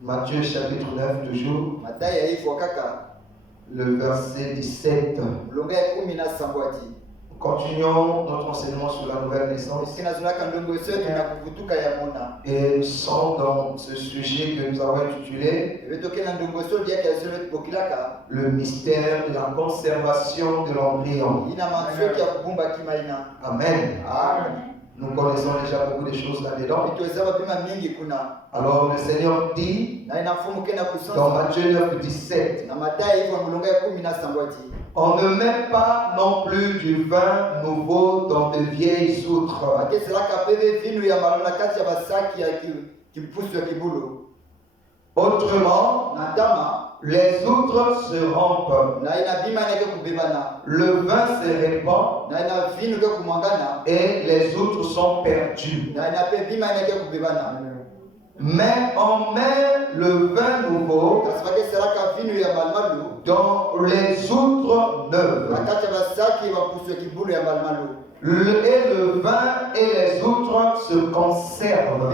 Matthieu chapitre 9 toujours. Le verset 17. Continuons notre enseignement sur la nouvelle naissance. Et nous sommes dans ce sujet que nous avons intitulé le mystère de la conservation de l'embryon. Amen. Nous connaissons déjà beaucoup de choses là-dedans. Alors le Seigneur dit dans Matthieu 9, 17, on ne met pas non plus du vin nouveau dans de vieilles outres. Autrement, les outres se rompent, le vin se répand et les outres sont perdues. Mais on met le vin nouveau dans les outres neuves. Et le vin et les outres se conservent.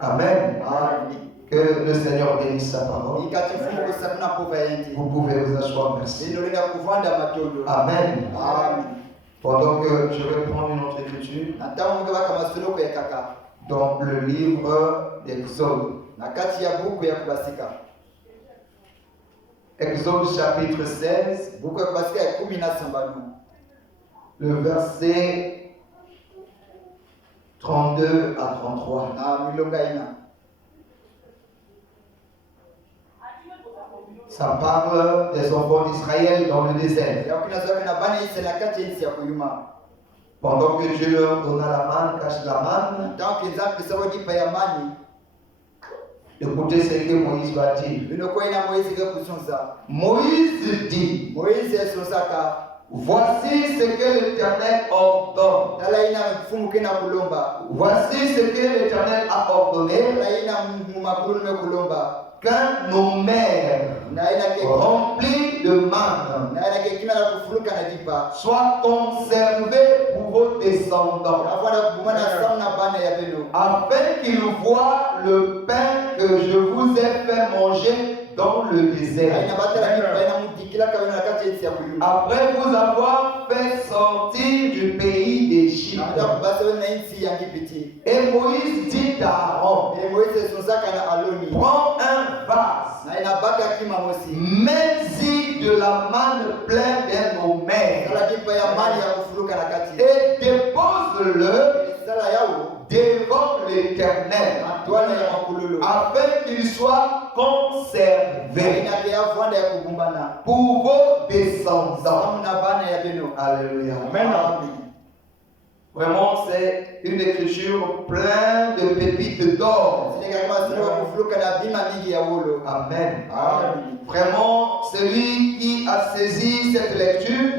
Amen. Que le Seigneur bénisse sa parole. Vous pouvez vous asseoir, merci. Amen. Pendant que je vais prendre une autre écriture dans le livre d'Exode. Exode chapitre 16, le verset 32 à 33. Ça parle des enfants d'Israël dans le désert. Pendant que Dieu leur donna la manne, cache la manne, écoutez ce que Moïse va dire. Moïse dit, voici ce que l'Éternel ordonne. Voici ce que l'Éternel a ordonné. Quand nos mères remplies de manne soient conservées pour vos descendants, afin qu'ils voient le pain que je vous ai fait manger dans le désert. Après vous avoir fait sortir du pays d'Égypte. Et Moïse dit à Aaron, prends un vase, mets-y de la manne pleine d'un omer et dépose-le devant l'Éternel, afin qu'il soit conservé pour vos descendants. Alléluia. Amen. Vraiment, c'est une écriture pleine de pépites d'or. Amen. Vraiment, celui qui a saisi cette lecture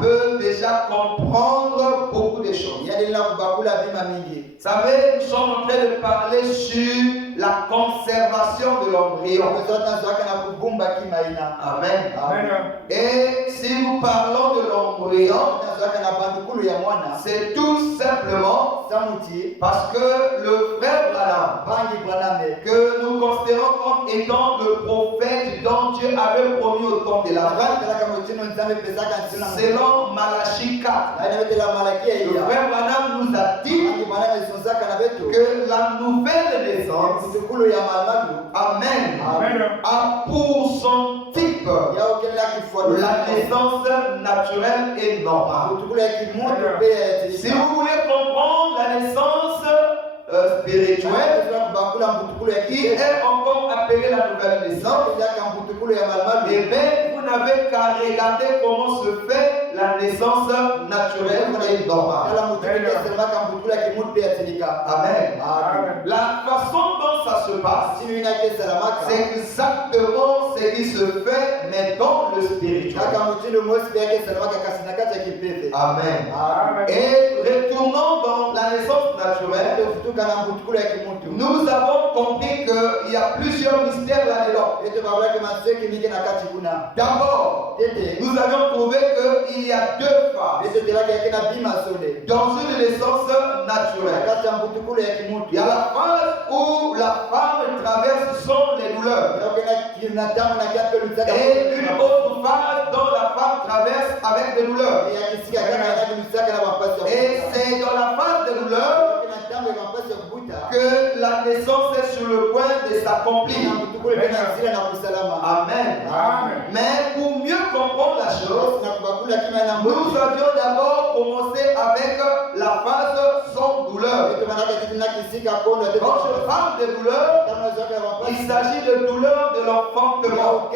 peut déjà comprendre beaucoup de choses. Vous savez, nous sommes en train de parler sur la conservation de l'embryon. Amen. Et si nous parlons de l'embryon, c'est tout simplement parce que le frère Branham, que nous considérons comme étant le prophète dont Dieu avait promis au temps de la fin, selon Malachie 4, le frère Branham nous a dit que la nouvelle naissance, Amen, a pour son type la naissance naturelle et normale. Si vous voulez comprendre la naissance spirituelle, qui est encore appelée la nouvelle naissance, et bien vous n'avez qu'à regarder comment se fait la naissance naturelle et normale. Amen. La façon dont ça se passe, c'est exactement ce qui se fait, mais dans le spirituel. Amen. Et retournons dans la naissance naturelle. nous avons compris qu'il y a plusieurs mystères là-dedans. D'abord, nous avions trouvé qu'il y a deux phases. Dans une naissance naturelle, il y a la phase où la femme traverse sans les douleurs. Et une autre phase dont la femme traverse avec des douleurs. Et c'est dans la phase de douleur que la naissance est sur le point de s'accomplir. Amen. Mais pour mieux comprendre la chose, nous avions d'abord commencé avec la phase sans douleur. Quand je parle de douleur, il s'agit de douleur de l'enfantement.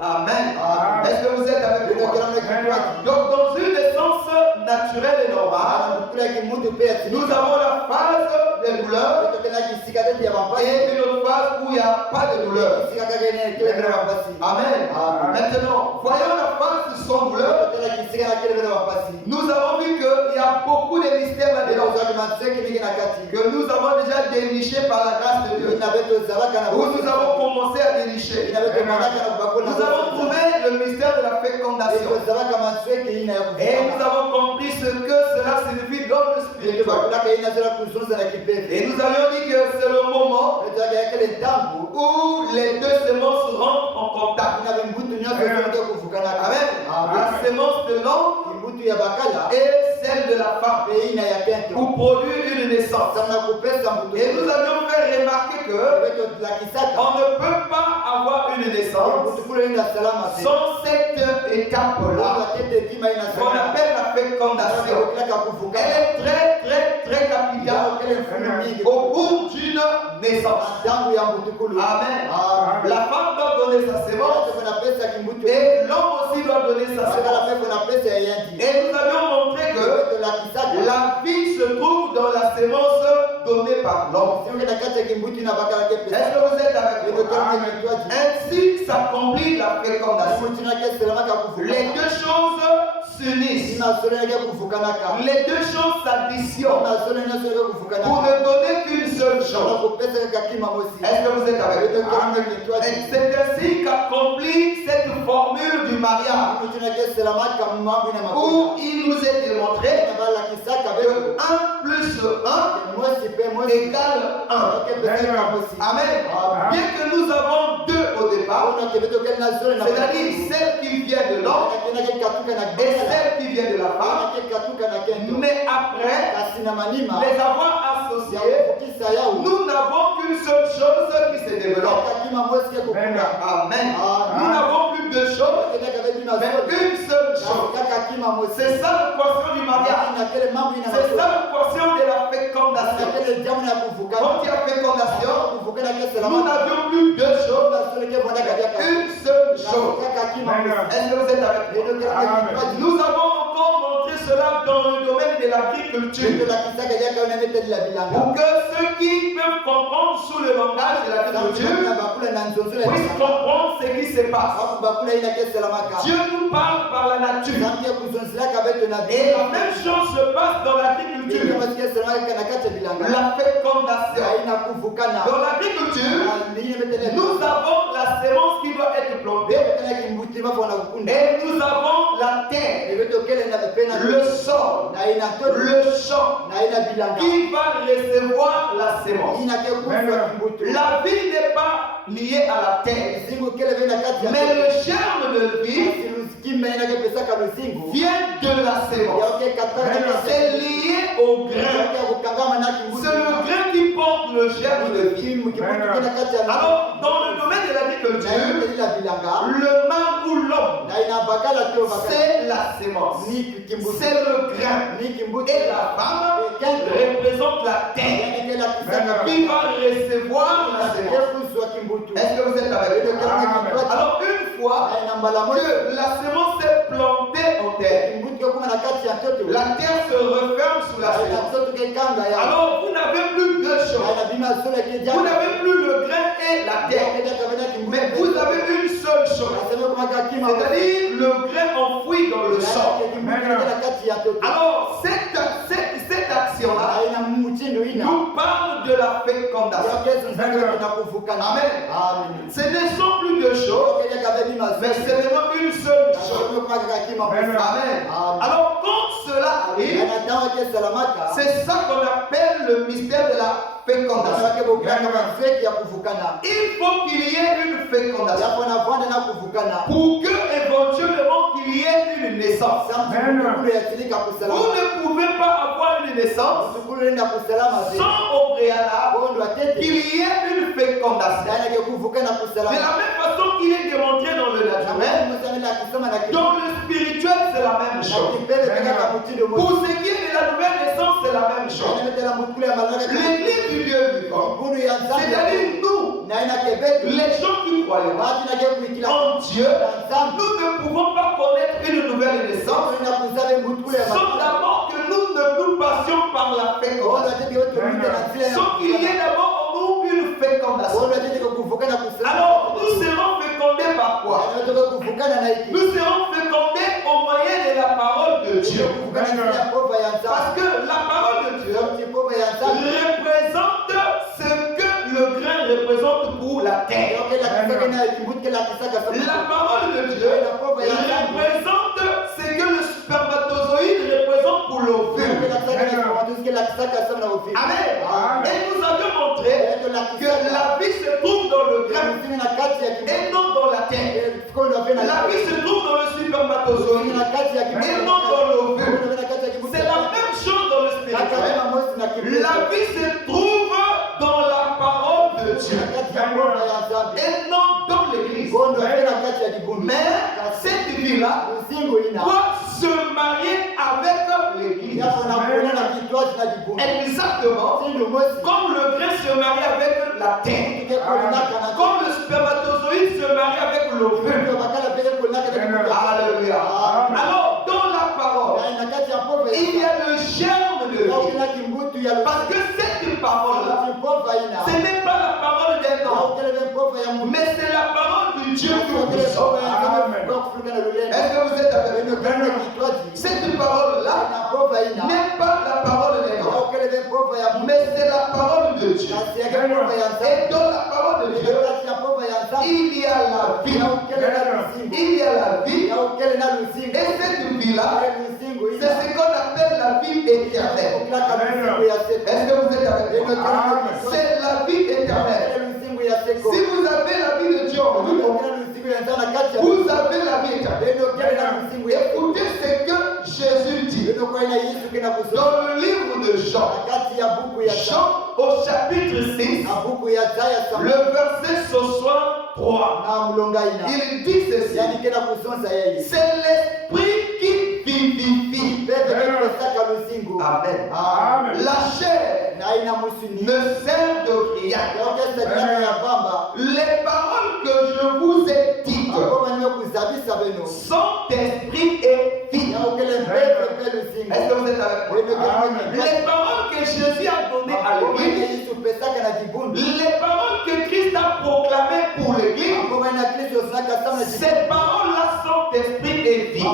Amen. Est-ce que vous êtes avec moi? Donc dans une naissance naturelle et normale, nous avons la phase de douleur et une autre phase où il n'y a pas de douleur. Amen. Maintenant, voyons la phase sans douleur. Nous avons vu qu'il y a beaucoup de mystères là-dedans que nous avons déjà dénichés par la grâce de Dieu. Où nous avons commencé à dénicher. Nous avons trouvé le mystère de la fécondation. Et nous avons compris ce que cela signifie dans le spirituel. Et nous avions dit que c'est le moment où les deux semences rentrent en contact. Amen. La semence de l'homme et celle de la femme pour produire une naissance. Et nous avions fait remarquer que on ne peut pas avoir une naissance sans cette étape-là qu'on appelle la fécondation. Elle est très capitale au cours d'une naissance. Amen. La femme doit donner sa semence et l'homme aussi doit donner sa semence. Et nous avions montré que la vie se trouve dans la sémence donnée par l'homme. Est-ce que vous êtes avec moi? Ainsi s'accomplit la fécondation. Les deux choses s'unissent. Les deux choses s'additionnent pour ne donner qu'une seule chose. Est-ce que vous êtes avec moi? C'est ainsi qu'accomplit cette formule du mariage où il nous est démontré que 1 plus 1 égale 1. Amen. Bien que nous avons deux au départ, c'est-à-dire celle qui vient de l'homme et celle qui vient de la femme, mais après les avoir associés, nous n'avons qu'une seule chose qui se développe. Amen. Nous n'avons plus deux choses, mais une seule chose. C'est ça l'équation du mariage. C'est ça l'équation de la fécondation. Quand il y a fécondation, nous n'avions plus deux choses, une seule chose. Est-ce que vous êtes avec moi? Nous avons encore montré cela dans le domaine de l'agriculture. Pour que ceux qui peuvent comprendre sous le langage de l'agriculture puissent comprendre ce qui se passe. Dieu nous parle par la nature. Et la même chose se passe dans l'agriculture. La fécondation. Dans l'agriculture, nous avons la sémence qui doit être plantée. Et nous avons la terre, le sol, le champ qui va recevoir la sémence. La vie n'est pas liée à la terre, mais le germe de vie vient de la sémence. C'est lié au grain. C'est le grain qui porte le germe de vie. Alors, dans le domaine de l'agriculture, le mâle ou l'homme, c'est la sémence. C'est le grain. Et la femme représente la terre qui va recevoir la sémence. Est-ce que vous êtes avec moi? Alors, une fois que la sémence est plantée en terre, la terre se referme sous la sémence. Alors, vous n'avez plus deux choses. Vous n'avez plus le grain et la terre. Mais vous avez une seule chose. C'est-à-dire le grain enfoui dans le sol. Alors, cette action-là nous parle Amen. Ce ne sont plus deux choses, mais c'est maintenant une seule chose. Amen. Alors quand cela arrive, c'est ça qu'on appelle le mystère de la fécondation. Il faut qu'il y ait une fécondation pour que éventuellement qu'il y ait une naissance. Vous ne pouvez pas avoir une naissance sans au préalable qu'il y ait une fécondation. De la même façon qu'il est démontré dans le naturel, dans le spirituel c'est la même chose. Pour ce qui est de la nouvelle naissance c'est la même chose. L'église du Dieu vivant, c'est-à-dire nous, les gens qui croyons en Dieu, nous ne pouvons pas connaître une nouvelle naissance sans d'abord que nous ne nous passions par la fécondation. Sans qu'il y ait d'abord en nous une fécondation. Alors nous serons fécondés par quoi? Nous serons fécondés au moyen de la parole de Dieu. Parce que la parole de Dieu représente ce que le grain représente pour la terre. La parole de Dieu représente ce que le spermatozoïde représente pour l'ovule. Amen. Et nous avions montré que la vie se trouve dans le grain et non dans la terre. La vie se trouve dans le spermatozoïde et non dans l'ovule. C'est la même chose dans le spirituel. La vie se trouve dans la parole de Dieu et non dans l'église. Mais cette vie-là doit se marier avec l'église. Exactement comme le grain se marie avec la terre. Comme le spermatozoïde se marie avec l'ovule. Alléluia. Alors dans la parole, il y a le germe de vie. Parce que cette parole-là, ce n'est pas la parole d'un homme, mais c'est la parole de Dieu Tout-Puissant. Est-ce que vous êtes avec nous? Cette parole-là n'est pas la parole d'un homme, mais c'est la parole de Dieu. Et dans la parole de Dieu, il y a la vie. Il y a la vie. Et cette vie-là, c'est ce qu'on appelle la vie éternelle. Est-ce que vous êtes avec moi? C'est la vie éternelle. Si vous avez la vie de Dieu, vous avez la vie éternelle. Écoutez ce que Jésus dit dans le livre de Jean. Jean au chapitre 6, le verset 63. Il dit ceci: c'est l'esprit qui vivifie. Amen. La chair ne sert de rien. Les paroles que je vous ai dites sont esprit et vie. Est-ce que vous êtes avec moi? Les paroles que Jésus a données à l'église, les paroles que Christ a proclamées pour l'église, ces paroles-là sont esprit et vie.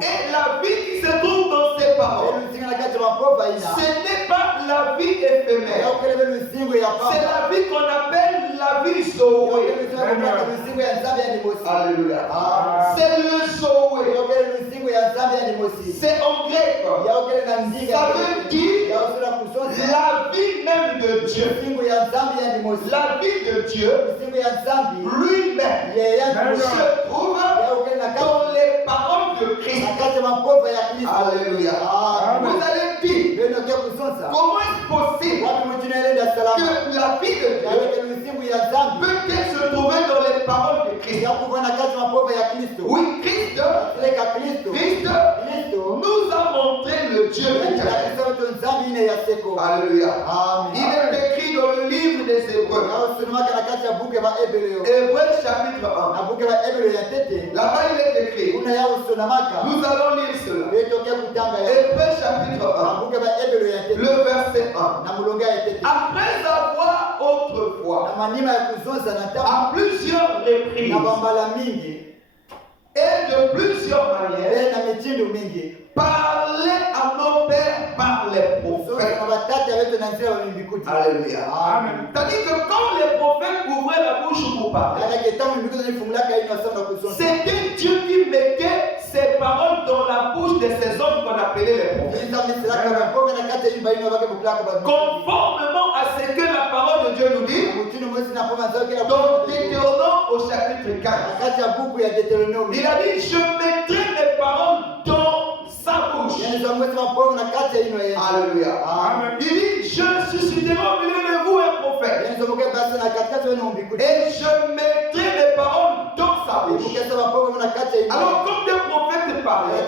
Et la vie qui se trouve dans ces paroles, ce n'est pas la vie éphémère, c'est la vie qu'on appelle la vie Zoé. Alléluia. C'est le Zoé. C'est en grec. Ça veut dire la vie même de Dieu. La vie de Dieu lui-même se trouve dans les paroles de Christ. Alléluia. Vous allez dire, comment est-ce possible que la vie de Dieu peut-elle se trouver dans les paroles de Christ? Oui, Christ nous a montré le Dieu éternel. Alléluia. Il est écrit dans le livre des Hébreux. Hébreux chapitre 1. Là-bas il est écrit. Nous allons lire cela. Hébreux chapitre 1. Le verset 1. Après avoir autrefois, à plusieurs reprises et de plusieurs manières, parler à nos pères par les prophètes. Alléluia. C'est-à-dire que quand les prophètes ouvraient la bouche pour parler, c'était Dieu qui mettait ses paroles dans la bouche de ces hommes qu'on appelait les prophètes. Conformément à ce que la parole de Dieu nous dit, dans Deutéronome au chapitre 15, il a dit, je mettrai mes paroles dans sa bouche. Alléluia. Il dit, je susciterai au milieu de vous un prophète. Et je mettrai mes paroles dans sa bouche. Alors, comme des prophètes parlaient,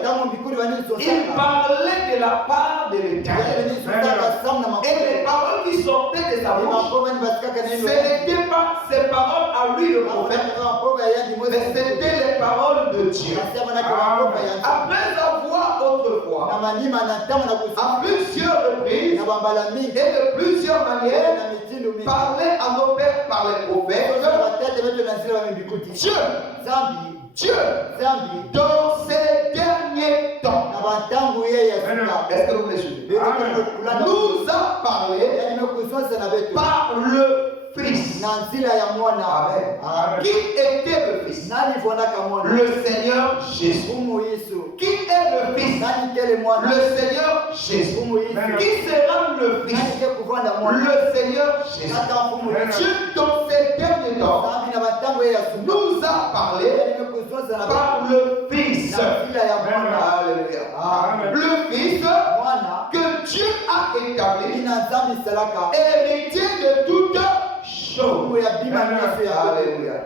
ils parlaient de la part de l'Éternel. Et les paroles qui sortaient de sa bouche, ce n'étaient pas ses paroles à lui le prophète, mais c'était les paroles de Dieu. Après avoir autrefois, à plusieurs reprises et de plusieurs manières, parlé à nos pères par les prophètes, Dieu, dans ces derniers temps, est-ce que vous me suivez, nous a parlé par le Fils. Amen. Qui était le Fils? Le Seigneur Jésus. Qui est le Fils? Le Seigneur Jésus. Qui sera le Fils? Le Seigneur Jésus. Dieu, dans ces derniers temps, nous a parlé par le Fils. Alléluia. Le Fils que Dieu a établi, héritier de toutes choses. Alléluia.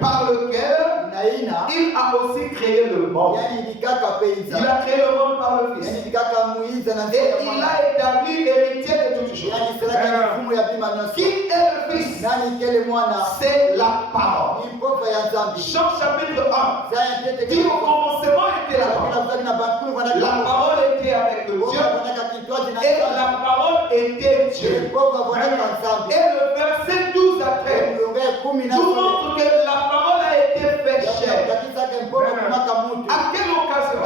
Par lequel il a aussi créé le monde. Il a créé le monde par le Fils. Et il a établi héritier de toutes choses. Qui est le Fils? C'est la parole. Jean chapitre 1 dit au commencement était la parole. La parole était avec Dieu. Et la parole était Dieu. Et le verset 12 à 13 nous montre que la parole a été faite chair. À quelle occasion?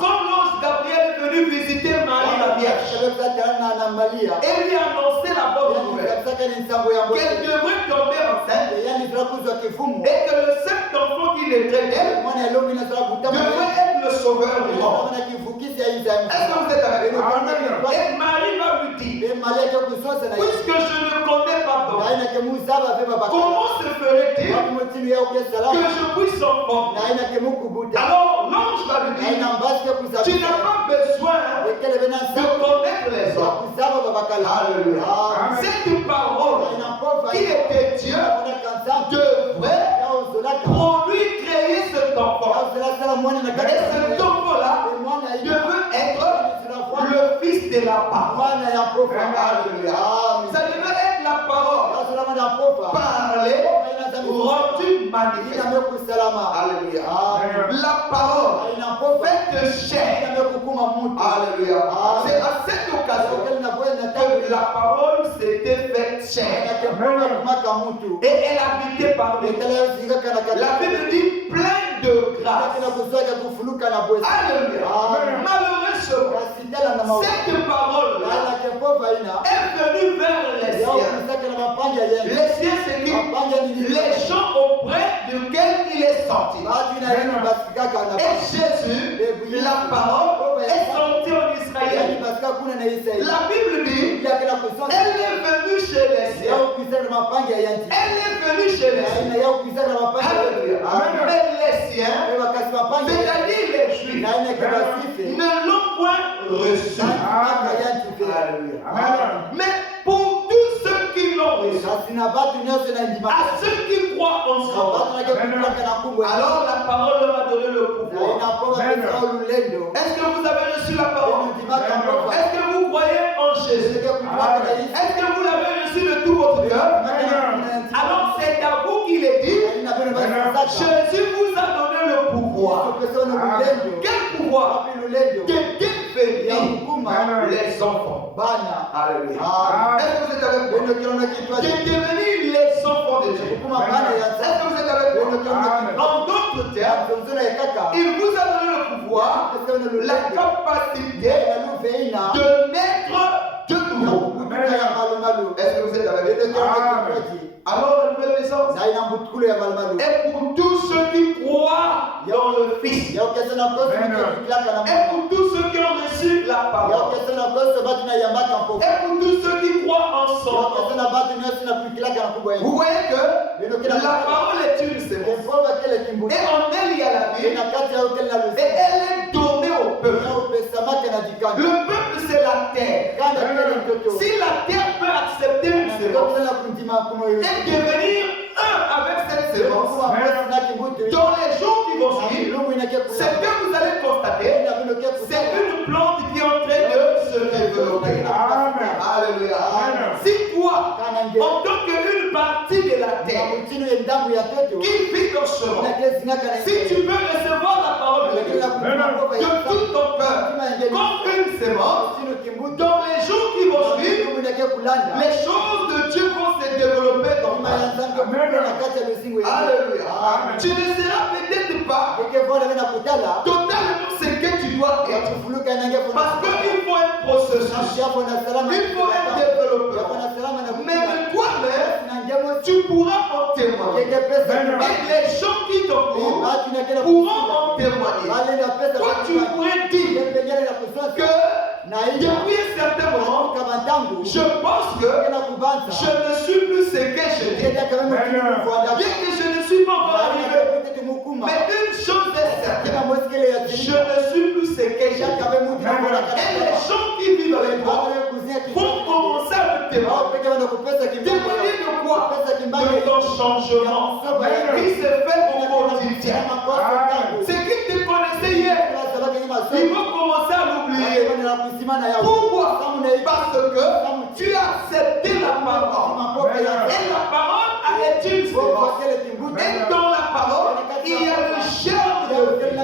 Quand l'ange Gabriel est venu visiter Marie la Vierge et lui annoncer la bonne nouvelle qu'elle devrait tomber enceinte et que le sept enfant qui naîtrait d'elle devrait être le sauveur du monde. Est-ce que vous êtes avec moi? Et Marie va lui dire, puisque je ne connais pas d'homme, comment se ferait-il que je puisse enfanter? Alors l'ange va lui dire, tu n'as pas besoin de connaître les hommes. Alléluia. Cette parole qui était Dieu devrait produire, créer cet enfant. Et cet enfant-là devait être le Fils de la parole. Alléluia. Ça devait être la parole parlée, rendue magnifique. Alléluia. La parole faite chair. Alléluia. C'est à cette occasion que la parole s'était faite chair. Et elle habitait parmi nous. La Bible dit pleine de grâce. Alléluia. Malheureusement, cette parole-là est venue vers les siens. Les siens, c'est qui? Les gens auprès duquel il est sorti. Et Jésus, la parole, est sorti en Israël. La Bible dit, elle est venue chez les siens. Elle est venue chez les siens. Mais les siens, c'est-à-dire les Juifs, ne l'ont point reçu. Mais pour tous ceux qui l'ont reçu, à ceux qui croient en son nom, alors la parole leur a donné le pouvoir. Est-ce que vous avez reçu la parole? Est-ce que vous croyez en Jésus? Est-ce que vous l'avez reçu de tout votre cœur? Alors c'est à vous qu'il est dit, Jésus vous a donné le pouvoir. Quel pouvoir? De devenir les enfants. Alléluia. Est-ce que vous êtes avec moi? De devenir les enfants de Dieu. Est-ce que vous êtes avec moi? En d'autres termes, il vous a donné le pouvoir, la capacité de naître de nouveau. Et pour tous ceux qui croient dans le Fils. Et pour tous ceux qui ont reçu la parole. Et pour tous ceux qui croient en son nom. Vous voyez que la parole est une sémence. Et en elle, il y a la vie. Et elle est donnée au peuple. Le peuple, c'est la terre. Si la terre peut accepter une sémence et devenir un avec cette sémence, dans les jours qui vont suivre, c'est que vous allez constater, c'est une plante qui est en train de se développer. Alléluia. Si toi, en tant qu'une partie de la terre, qui vit dans ce monde, si tu peux recevoir la parole de Dieu de tout ton cœur, comme une sémence, dans les jours qui vont suivre, les choses de Dieu vont se développer dans ta vie. Alléluia. Tu ne seras peut-être pas totalement ce que tu dois être. Parce qu'il faut un processus. Il faut un développement. Mais de toi-même, tu pourras en témoigner. Et les gens qui t'entourent pourront en témoigner. Toi, tu pourrais dire que depuis un certain moment, je pense que je ne suis plus ce que j'étais. Bien que je ne suis pas encore arrivé. Mais une chose est certaine, je ne suis plus ce que j'étais. Et les gens qui vivent avec moi vont commencer à me témoigner. Témoigner de quoi? De ton changement qui se fait au quotidien. Ce qui te connaissait hier, ils vont commencer à l'oublier. Pourquoi? Parce que tu as accepté la parole. Et la parole a été une sémence. Et dans la parole, il y a le germe de vie.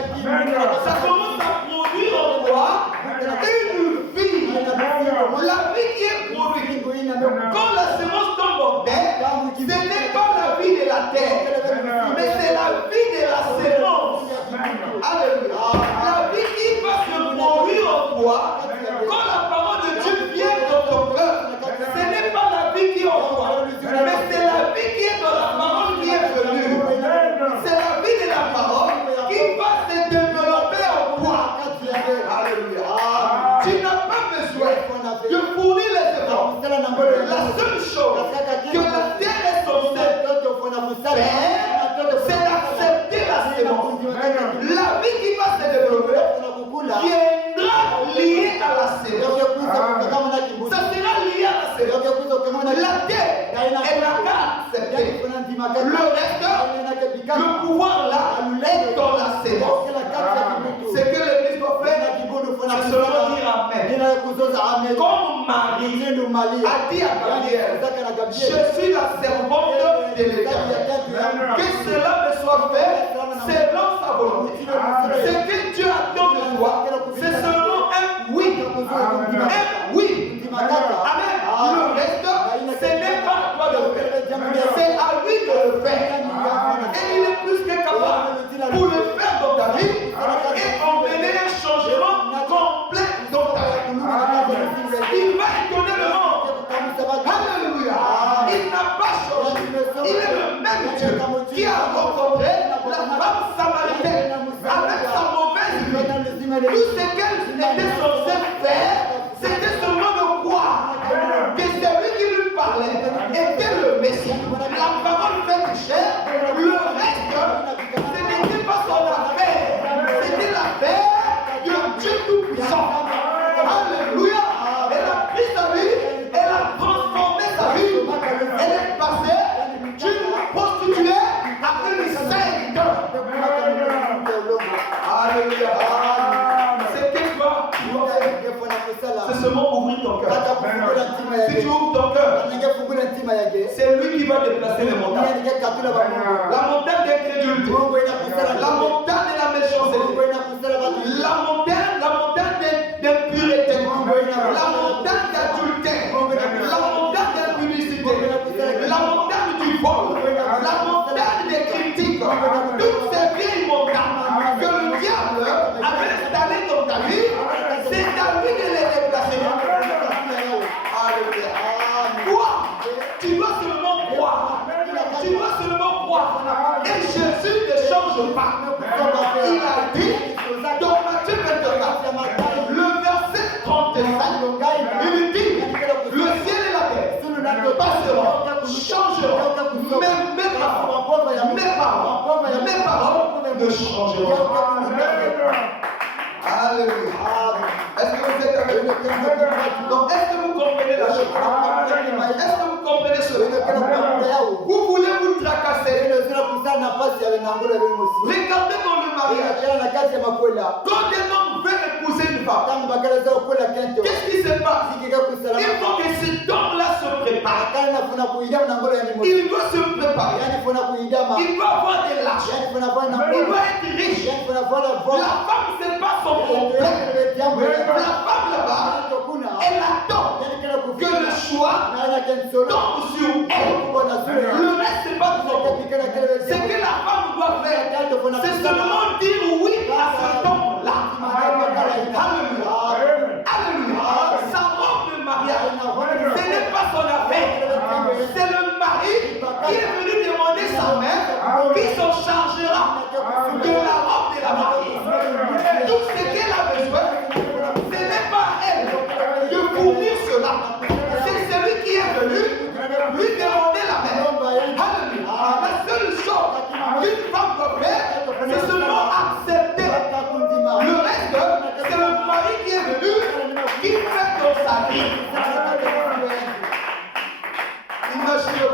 Ça commence à produire en toi une vie. La vie qui est produite. Quand la sémence tombe en terre, ce n'est pas la vie de la terre, mais c'est la vie de la sémence. Alléluia. La vie qui va se produire en toi, quand la parole de Dieu vient dans ton cœur, ce n'est pas la vie qui est en toi, mais c'est la vie qui est dans la parole qui est venue. C'est la vie de la parole qui va se développer en toi. Alléluia. Tu n'as pas besoin de fournir les efforts. La seule chose que la terre est censée faire, c'est d'accepter la sémence. La vie qui va se développer viendra liée à la sémence. Ça sera lié à la sémence. La terre, elle n'a qu'à accepter. Le reste, le pouvoir là, est dans la sémence. C'est que l'Église doit faire, c'est seulement dire Amen. Comme Marie a dit à Gabriel, je suis la servante de l'Éternel. Que cela me soit fait selon sa volonté. Ce que Dieu attend de toi, c'est seulement un oui. Un oui. Amen. Le reste, ce n'est pas à toi de faire. C'est à lui de le faire. Et il est plus que capable pour le faire dans ta vie et emmener un changement complet dans ta vie. Il va étonner le monde. Alléluia. Il n'a pas changé. Il est le même Dieu qui a rencontré la femme samaritaine avec sa mauvaise vie. Tout ce qu'elle était censée faire, c'était seulement de croire que celui qui lui parlait était le Messie. La parole fait chair. Le reste, ce n'était pas son affaire. C'était l'affaire de Dieu Tout-Puissant. Alléluia. Elle a pris sa vie, elle a transformé sa vie. Elle est passée d'une prostituée à une sainte. Alléluia. C'était quoi? C'est seulement ouvrir ton cœur. Si tu ouvres ton cœur, c'est lui qui va déplacer les montagnes. La montagne d'incrédulité, la montagne de la méchanceté, la montagne d'impureté, la montagne d'adultère, la montagne d'impudicité, la montagne du vol, la montagne des critiques, toutes ces vieilles montagnes que le diable avait installées dans ta vie, c'est à lui de les déplacer. Alléluia. Quoi? Tu dois seulement croire. Tu dois seulement croire. mes paroles ne changeront pas. Alléluia. Est-ce que vous êtes avec moi? Donc, est-ce que vous comprenez la chose? Est-ce que vous comprenez cela? Vous voulez vous tracasser? Regardez dans le mariage. Quand un homme veut épouser une femme, qu'est-ce qui se passe? Il faut que cet homme-là se prépare. Il doit se préparer. Il doit avoir de l'argent. Il doit être riche. La femme, ce n'est pas son problème. La femme là-bas, elle attend que le choix tombe sur elle. Le reste, ce n'est pas son problème. Ce que la femme doit faire, c'est seulement dire oui à cet homme-là. Alléluia. Alléluia. Sa robe de mariage, ce n'est pas son affaire. C'est le mari qui est venu demander sa mère qui s'en chargera de la robe de la mariée. Tout ce qu'elle a besoin, ce n'est pas à elle de fournir cela. C'est celui qui est venu lui demander la main. Alléluia. La seule chose qu'une femme doit faire, c'est seulement accepter. Le reste, c'est le mari qui est venu, qui fait dans sa vie. Imaginez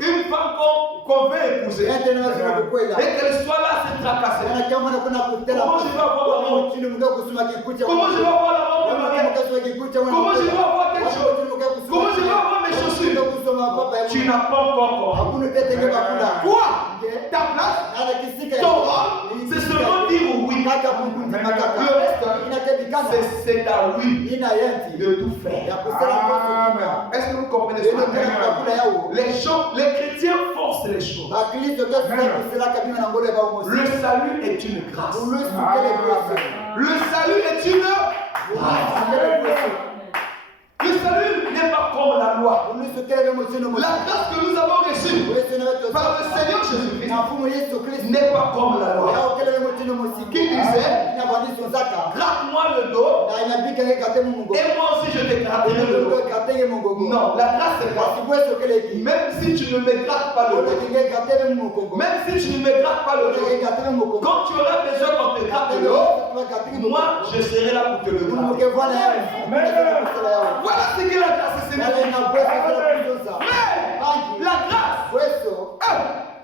une femme qu'on veut épouser et qu'elle soit là à se tracasser. Comment je vais avoir la robe? Comment je vais avoir la robe de mariage? Comment je vais avoir quelque chose? Comment je vais avoir mes chaussures? Tu n'as pas encore compris. Toi, ta place, ton rôle, c'est seulement dire oui. Le reste, c'est à lui de tout faire. Est-ce que vous comprenez ce que les chrétiens forcent les choses. Le salut est une grâce. Le salut est une grâce. Le salut n'est pas comme la loi. La grâce que nous avons reçue par le Seigneur Jésus-Christ n'est pas comme la loi. Qui disait, gratte-moi le dos et moi aussi je te gratterai le dos. Non, la grâce c'est grâce. Même si tu ne me grattes pas le dos, même si tu ne me grattes pas le dos, quand tu auras besoin qu'on te gratte le dos, moi je serai là pour te le gratter. Voilà ce que la grâce c'est. Mais la grâce,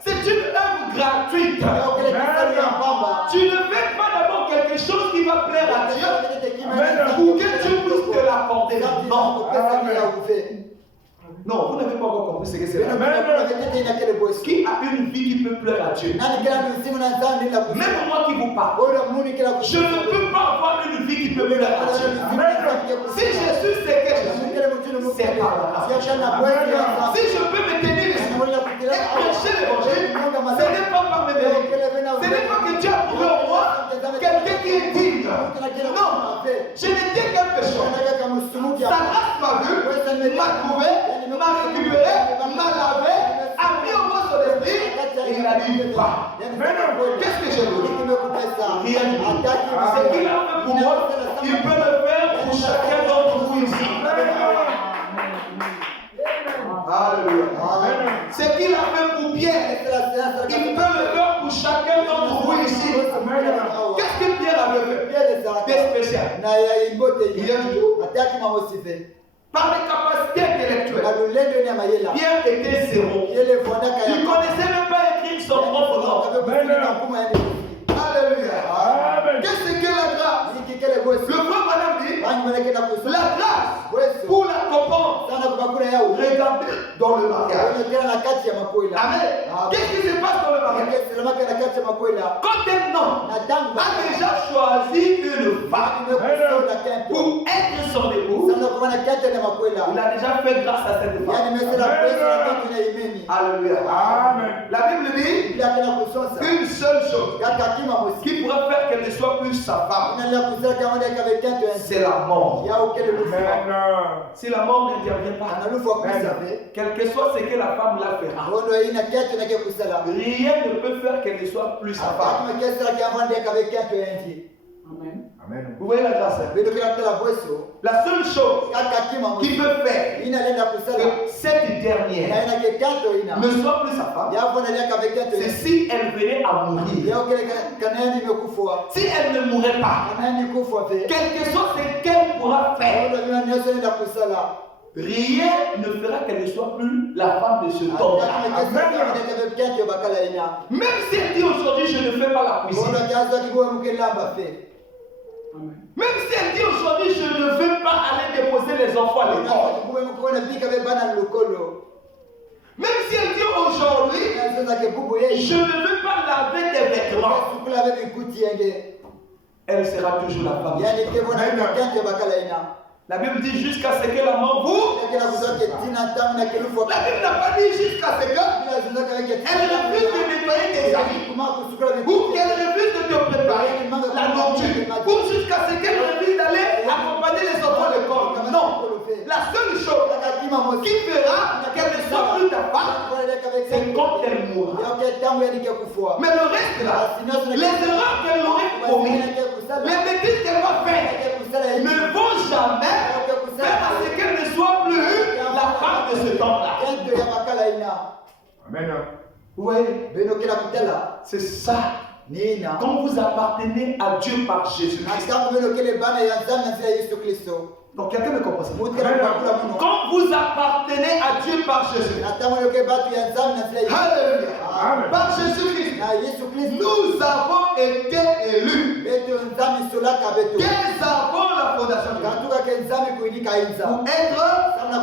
c'est une œuvre gratuite. Tu ne fais pas d'abord quelque chose qui va plaire à Dieu pour que tu puisses te l'accorder. Non, vous n'avez pas encore compris ce que c'est. Qui a une vie qui peut plaire à Dieu? Même moi qui vous parle, je ne peux pas avoir une vie qui peut plaire à Dieu. Si Jésus c'est que Jésus, c'est par la grâce. Si je peux me tenir ici et prêcher l'évangile, ce n'est pas par mes mérites. Ce n'est pas que Dieu a trouvé en moi quelqu'un qui est digne. Non, je n'étais qu'un pécheur. Sa grâce m'a vu, m'a trouvé, m'a récupéré, m'a lavé, a mis au moins son esprit et il n'a dit pas. Qu'est-ce que j'ai donné? Rien du tout. Ce qu'il a fait pour moi, il peut le faire pour chacun d'entre vous ici. Alléluia. Ce qu'il a fait pour Pierre, il peut le faire pour chacun d'entre vous ici. Qu'est-ce que Pierre avait fait? Des spécial. Rien du tout. Par les capacités intellectuelles, Pierre était zéro. Il ne connaissait même pas écrire son propre nom. Alléluia. Qu'est-ce que la grâce? Le frère Madame dit, la grâce, pour la comprendre, regardez dans le mariage. Amen. Qu'est-ce qui se passe dans le mariage? Quand un homme a déjà choisi une femme pour être son époux, il a déjà fait grâce à cette femme. Alléluia. La Bible dit une seule chose qui pourrait faire qu'elle ne soit plus sa femme, c'est la mort. Si la mort n'intervient pas, quel que soit ce que la femme la fera, rien ne peut faire qu'elle ne soit plus sa femme. Amen. Vous voyez la grâce? La seule chose qu'il peut faire que cette dernière ne soit plus sa femme, c'est si elle venait à mourir. Si elle ne mourrait pas, quel que soit ce qu'elle pourra faire, rien ne fera qu'elle ne soit plus la femme de ce homme-là. Même si elle dit aujourd'hui je ne fais pas la cuisine. Même si elle dit aujourd'hui je ne veux pas aller déposer les enfants à l'école. Même si elle dit aujourd'hui je ne veux pas laver tes vêtements, elle sera toujours la femme. La Bible dit jusqu'à ce que la mort vous. La Bible n'a pas dit jusqu'à ce que elle refuse de nettoyer tes habits ou qu'elle refuse de te préparer la nourriture ou jusqu'à ce qu'elle refuse d'aller accompagner les enfants à l'école. Non. La seule chose qui fera qu'elle ne soit plus ta femme, c'est quand elle mourra. Mais le reste là, les erreurs qu'elle aurait commises, les bêtises qu'elle va faire, ne vont jamais faire à ce qu'elle ne soit plus la femme de ce temps-là. Amen. Vous voyez, c'est ça. Quand vous appartenez à Dieu par Jésus-Christ. Donc quelqu'un me comprend ça. Quand vous appartenez à Dieu par Jésus-Christ. Alléluia. Par Jésus-Christ. Nous avons été élus. Dès avant la fondation de l'homme.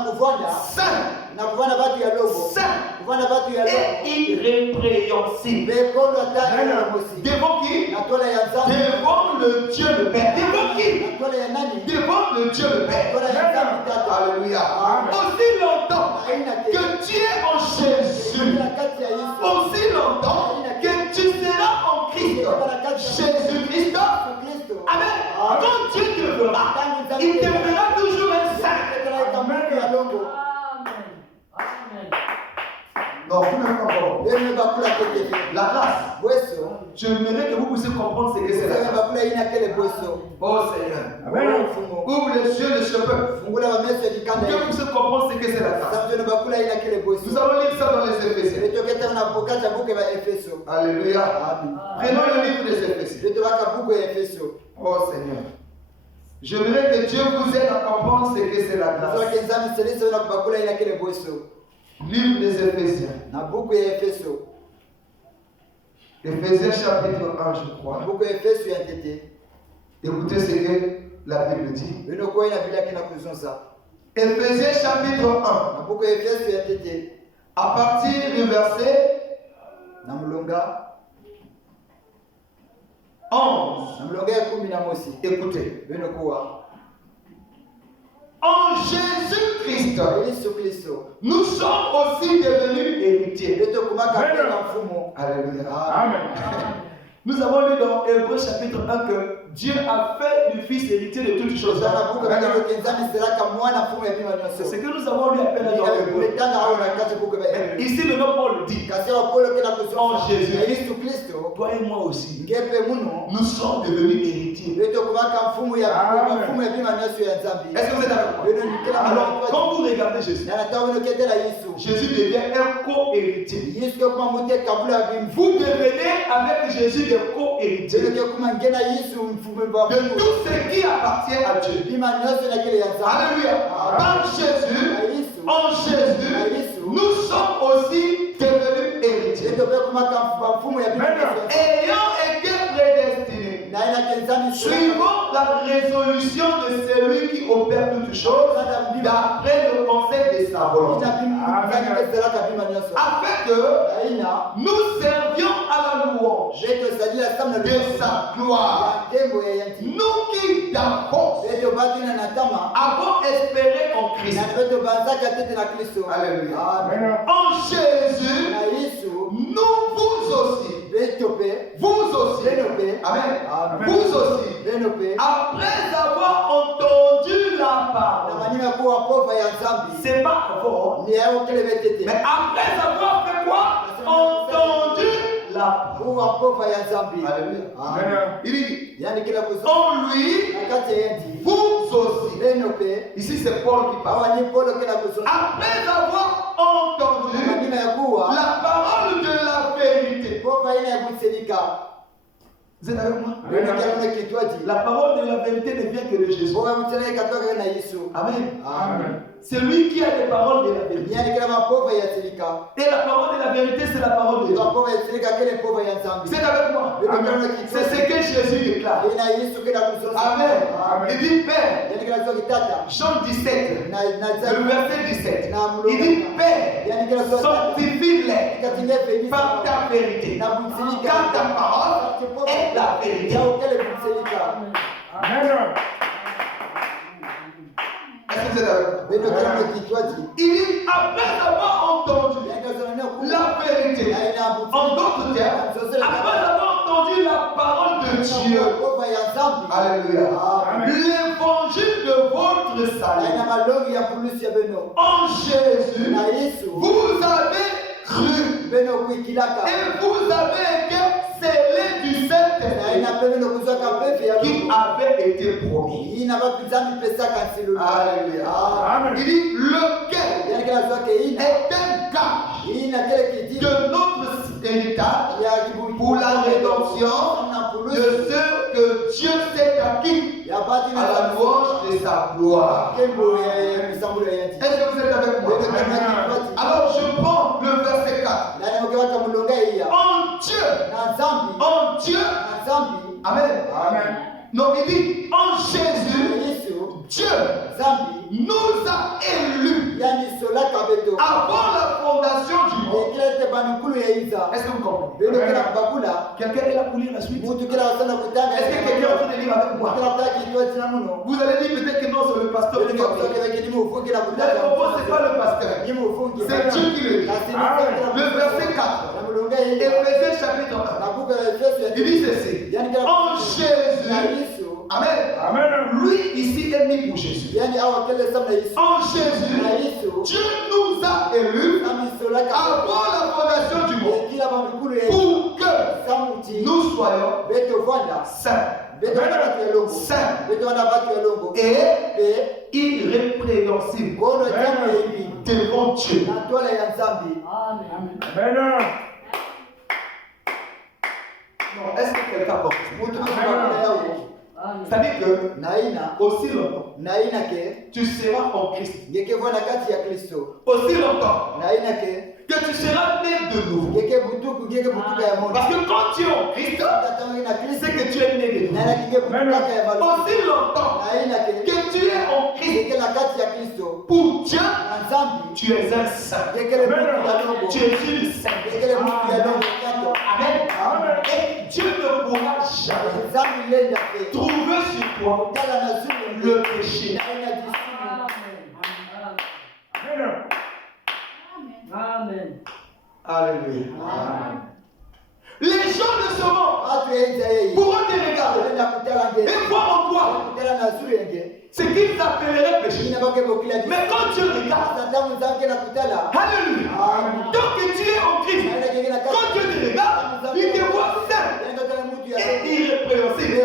Pour être saints. Saints et irrépréhensibles. Devant qui? Devant le Dieu le Père. Devant qui? Devant le Dieu le Père. Alléluia. Aussi longtemps que tu es en Jésus, aussi longtemps que tu seras en Christ, Jésus-Christ. Amen. Quand Dieu te fera, il te fera toujours un saint. Non, vous n'avez pas compris. La grâce. J'aimerais que vous puissiez comprendre ce que c'est la grâce. Oh Seigneur. Amen. Ouvre les yeux de ce peuple. Que vous puissiez comprendre ce que c'est la grâce. Nous allons lire ça dans les Éphésiens. Alléluia. Prenons le livre des Éphésiens. Oh Seigneur. J'aimerais que Dieu vous aide à comprendre ce que c'est la grâce. Livre des Éphésiens. Éphésiens chapitre 1, je crois. Écoutez ce que la Bible dit. Éphésiens chapitre 1. À partir du verset 11. Écoutez. En Jésus-Christ, nous sommes aussi devenus héritiers. Alléluia. Amen. Nous avons lu dans Hébreux chapitre 1 que Dieu a fait du Fils héritier de toutes choses. C'est ce que nous avons lu à peine dans Hébreux. Ici, le nom Paul dit en Jésus-Christ, toi et moi aussi, nous sommes devenus héritiers. Est-ce que vous êtes avec moi? Alors, quand vous regardez Jésus, Jésus devient un co-héritier. Vous devenez avec Jésus des co-héritiers de tout ce qui appartient à Dieu. Alléluia. Par Jésus, en Jésus, nous sommes aussi devenus héritiers. Ayant été prédestinés, suivant la résolution de celui qui opère toutes choses, d'après le conseil de sa volonté, afin que nous servions à la louange de sa gloire. Nous qui d'avance avons espéré en Christ. Alléluia. En Jésus, nous vous aussi. Vous aussi. Amen. Vous aussi. Après avoir entendu la parole. C'est pas avant. Mais après avoir fait quoi? Entendu la parole. Alléluia. Il dit, en en lui, vous aussi. Ici c'est Paul qui parle. Après avoir entendu la parole de la vérité. Vous êtes avec moi? La parole de la vérité ne vient que de Jésus. Amen. C'est lui qui a les paroles de la vérité. Et la parole de la vérité, c'est la parole de Dieu. Vous êtes avec moi? C'est ce que Jésus déclare. Amen. Il dit, Père, Jean 17, le verset 17. Il dit, Père, sanctifie-les par ta vérité. Car ta parole est la vérité. Amen. Est-ce que vous êtes avec moi? Il dit, après avoir entendu la vérité, en d'autres termes, après avoir entendu la parole de Dieu, alléluia, l'évangile de votre salut, en Jésus, vous avez cru, et vous avez été scellés du Saint-Esprit qui avait été promis. Alléluia. Il dit, lequel est un gage de notre héritage pour la rédemption de ceux que Dieu s'est acquis à la louange de sa gloire. Est-ce que vous êtes avec moi? Alors je prends le verset 4. En Dieu, Amen. Non, il dit, en Jésus, Dieu nous a élus avant la fondation du monde. Est-ce que vous comprenez? Quelqu'un est là pour lire la suite? Est-ce que quelqu'un est en train de lire avec moi? Vous allez dire peut-être que non, c'est le pasteur qui va lire. C'est pas le pasteur. C'est Dieu qui le dit. Le verset 4. Éphésiens chapitre 1. Il dit ceci. En Jésus. Amen. Lui ici est mis pour Jésus. En Jésus, Dieu nous a élus avant la fondation du monde pour que nous soyons saints et irrépréhensibles devant Dieu. Amen. Est-ce que quelqu'un comprend? C'est-à-dire que aussi longtemps tu seras en Christ, aussi longtemps que tu seras né de nouveau. Parce que quand tu es en Christ, c'est que tu es né de nouveau. Aussi longtemps que tu es en Christ, pour Dieu, tu es un saint. Tu es une sainte. Amen. Et Dieu ne pourra jamais trouver sur toi le péché. Amen. Alléluia. Les gens de ce monde pourront te regarder et voir en toi ce qu'ils appelleraient péché. Mais quand tu regardes, alléluia, tant que tu es en Christ, quand Dieu te regarde, il te voit saint et irrépréhensible.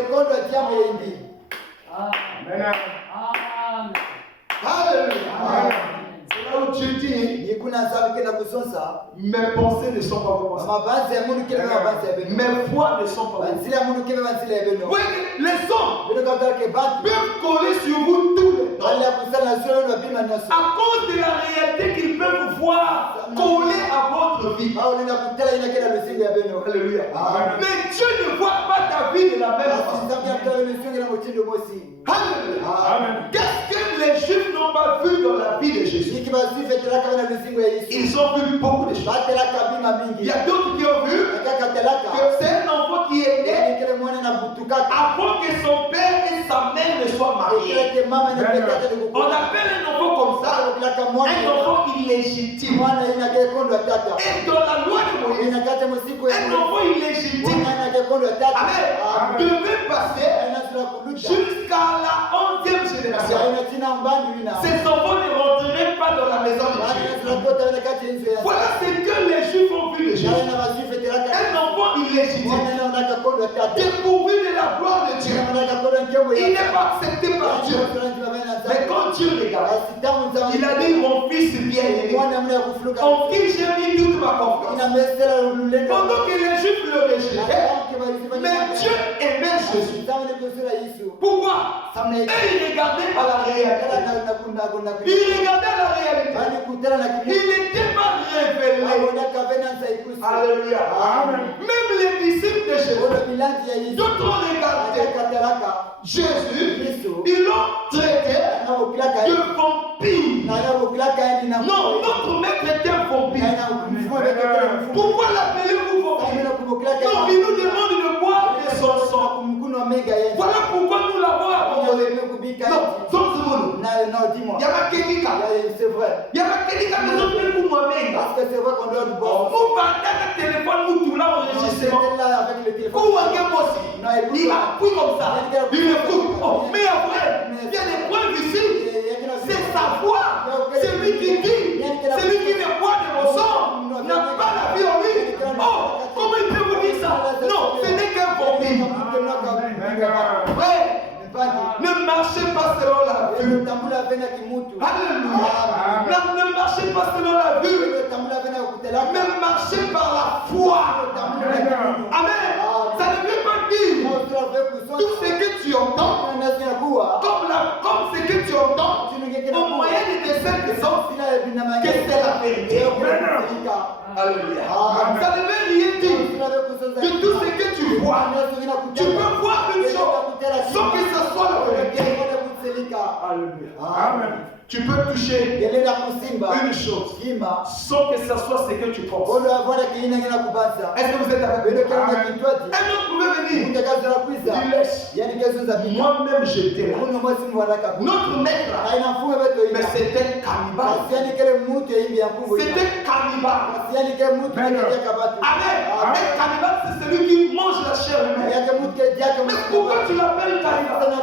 Amen. Alléluia. C'est là où Dieu dit, mes pensées ne sont pas vos pensées. Mes voix ne sont pas vos voix. Oui, les hommes peuvent coller sur vous tout le temps. À cause de la réalité qu'ils peuvent voir coller à votre vie. Alléluia. Mais Dieu ne voit pas ta vie de la même façon. Alléluia. Qu'est-ce que les Juifs n'ont pas vu dans la vie de Jésus? Ils ont vu beaucoup de choses. Il y a d'autres qui ont vu que c'est un enfant qui est né avant que son père et sa mère ne soient mariés. On appelle un enfant comme ça un enfant illégitime. Et dans la loi de Moïse, un enfant illégitime devait passer jusqu'à la 11e génération. Ces enfants ne rentreraient pas dans la maison de Dieu. Voilà ce que les Juifs ont vu de Jésus. Un enfant illégitime, dépourvu de la gloire de Dieu, il n'est pas accepté par Dieu. Mais quand Dieu regarde, il a dit mon fils bien-aimé, en qui j'ai mis toute ma confiance. Pendant que les Juifs le rejetaient, mais Dieu aimait Jésus. Pourquoi? Et il regardait à la réalité. Il regardait à la réalité. Il n'était pas révélé. Alléluia. Même les disciples de Jésus, d'autres ont regardé Jésus, ils l'ont traité de vampire. Non, notre maître était un vampire. Pourquoi l'appelez-vous vampire? Non, il nous demande de boire de son sang. Voilà pourquoi nous l'avons abandonné. Non, dis-moi. Il y a ma kédika. C'est vrai. Il y a ma kédika que nous avons fait pour moi-même. Parce que c'est vrai qu'on doit du bon. Vous partez le téléphone, nous tout là enregistrement. Ou un gars aussi. Il a pris comme ça. Il écoute. Oh, mais après, il y a des preuves ici. C'est sa voix. C'est lui qui dit. C'est lui qui ne boit de mon sang. N'a pas la vie en lui. Oh, comment il peut vous dire ça? Non, ce n'est qu'un vampire. Ouais. Ne marchez pas selon la vue. Alléluia. Ne marchez pas selon la vue. Mais marchez par la foi. Amen. Ça ne veut pas dire tout ce que tu entends, comme ce que tu entends, au moyen de tes cinq sens, que c'est la vérité. Alléluia. Ça ne veut rien dire que tout ce que tu vois, tu peux voir une chose sans que ce soit la vérité. Alléluia. Amen. Tu peux toucher une chose sans que ce soit ce que tu penses. Est-ce que vous êtes avec moi? Un autre pouvait venir. Il laisse. Moi-même j'étais là. Notre maître, mais c'était cannibale. C'était cannibale. Amen. Un cannibale, c'est celui qui mange la chair humaine. Mais pourquoi tu l'appelles cannibale?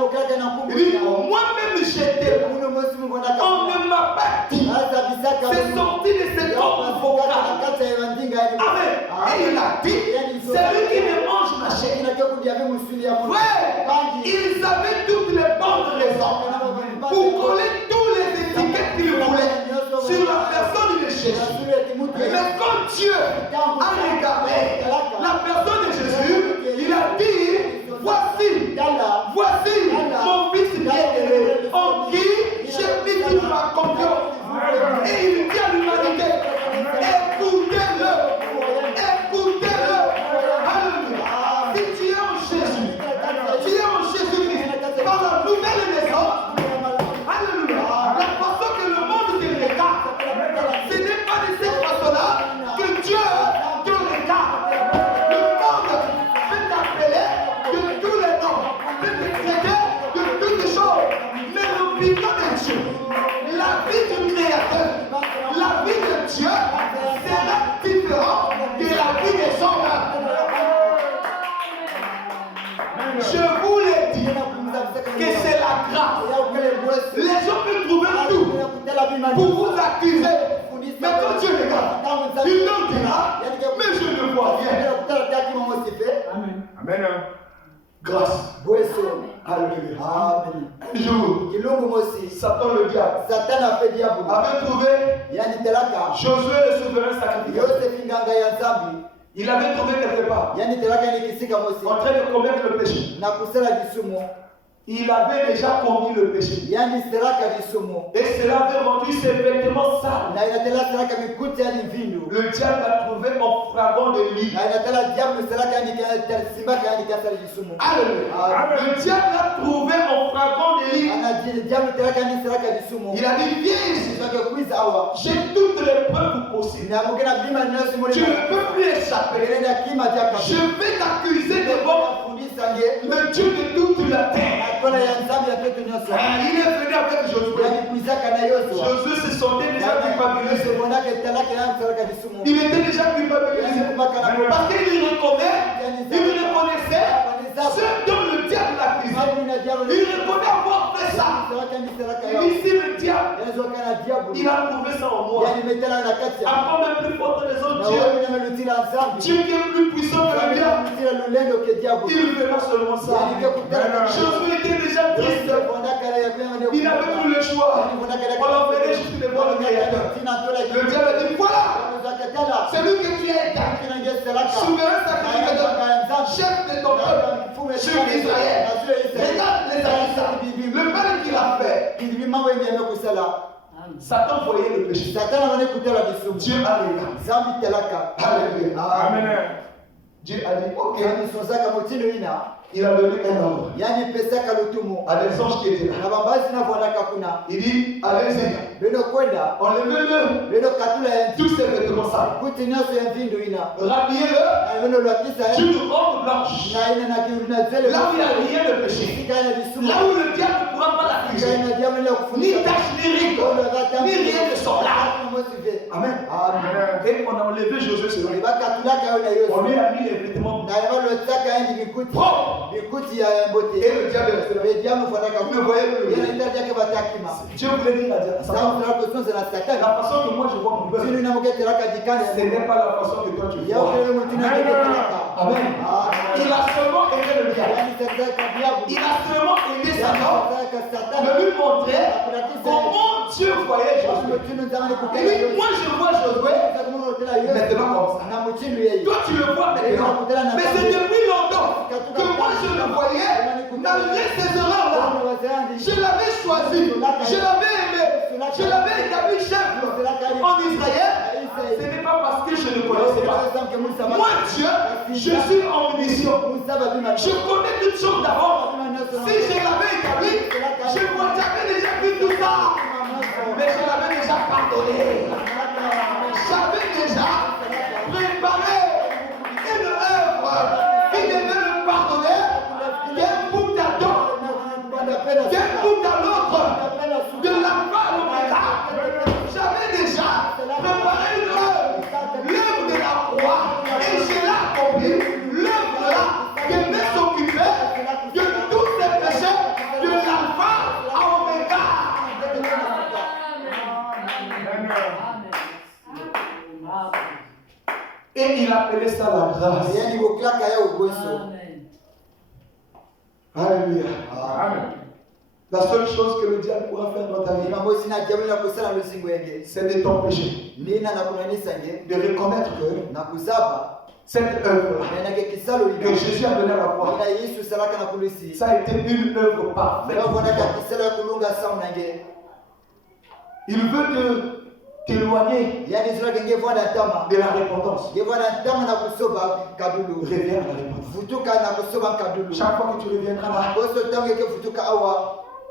Il dit, moi-même j'étais là. On ne m'a pas dit. C'est sorti de cet homme vocal. Amen. Et il a dit, celui qui ne mange ma chair. Ouais, ils avaient toutes les bonnes raisons pour coller tous les étiquettes qu'ils voulaient sur la personne de Jésus. Mais quand Dieu a regardé la personne de Jésus, il a dit, voici mon fils bien-aimé, en qui j'ai mis toute ma confiance. Et il dit à l'humanité, écoutez-le. Alléluia. Si tu es en Jésus, par la nouvelle naissance. Alléluia. La façon que le monde te regarde, ce n'est pas de cette façon-là que Dieu te regarde. Le monde peut t'appeler de tous les noms, peut te traiter de toutes les choses. Mais l'opinion de Dieu, la vie du Créateur, la vie de Dieu sera différente de la vie des hommes. Je vous l'ai dit que c'est la grâce. Les gens peuvent trouver tout pour vous accuser. Mais quand Dieu regarde, il leur dira, mais je ne vois rien. Amen. Grâce. Alléluia. Un jour, Satan le diable avait trouvé Josué le souverain sacrificateur. Il avait trouvé quelque part en train de commettre le péché. Il avait déjà commis le péché. Et cela avait rendu ses vêtements sales. Le diable l'a trouvé en frappant de lit. Alléluia. Le diable l'a trouvé en frappant de lit. Il a dit, viens ici. J'ai toutes les preuves possibles. Tu ne peux plus échapper. Je vais t'accuser devant le Dieu de toute la terre. Il est venu avec Josué. Josué se sentait déjà culpabilisé. Il était déjà culpabilisé. Parce qu'il reconnaissait ce dont le diable l'accusait. Il reconnaît avoir fait ça. Il dit si le diable, il a trouvé ça en moi. Avant même plus fort que les autres dieux. Dieu qui est plus puissant que le diable. Il ne fait pas seulement ça. Josué était déjà triste. Il n'avait plus le choix. On l'enverrait juste les voix du Créateur. Le diable a dit voilà, c'est lui que tu as été. Souverain sacrificateur, chef de ton peuple, sur Israël. Regarde les Israélites. Le mal qu'il a fait. Satan voyait le péché. Dieu a regardé. Alléluia. Amen. Dieu a dit ok. Il a donné un ordre à des anges qui étaient là. Il dit allez-y, enlevez-le tous ces vêtements sales, rhabillez-le d'une robe blanche, là où il n'y a rien de péché, là où le diable ne pourra pas l'afficher, ni tache, ni rigue, ni rien de semblable. Amen. Et on a enlevé Josué sur lui. On lui a mis les vêtements propres. Et le diable est resté là. Ne voyez plus. Dieu voulait dire à Satan, la façon que moi je vois mon peuple, ce n'est pas la façon que toi tu vois. Amen. Il a seulement aidé le diable. Il a seulement aidé Satan de lui montrer comment Dieu voyait Josué. Et lui, moi je vois Josué maintenant comme ça. Toi tu le vois maintenant. Mais c'est depuis longtemps que moi je le voyais, malgré ces erreurs-là. Je l'avais choisi, je l'avais aimé, je l'avais établi chef en Israël. Ce n'est pas parce que je ne connaissais pas. Moi, Dieu, je suis en mission. Je connais toutes choses d'abord. Si je l'avais établi, j'avais déjà vu tout ça. Mais je l'avais déjà pardonné. J'avais déjà préparé une œuvre qui devait le pardonner. D'un bout à l'autre, de la part au Méga, j'avais déjà préparé l'œuvre de la croix et je l'ai accompli. L'œuvre là devait s'occuper de tous ces péchés de l'alpha à Oméga. Et il appelait ça la grâce. Alléluia. Amen. La seule chose que le diable pourra faire dans ta vie, c'est de t'empêcher de reconnaître que cette œuvre que Jésus a donnée à la croix, ça a été une œuvre parfaite. Il veut t'éloigner de la repentance. Reviens à la repentance. Chaque fois que tu reviendras là,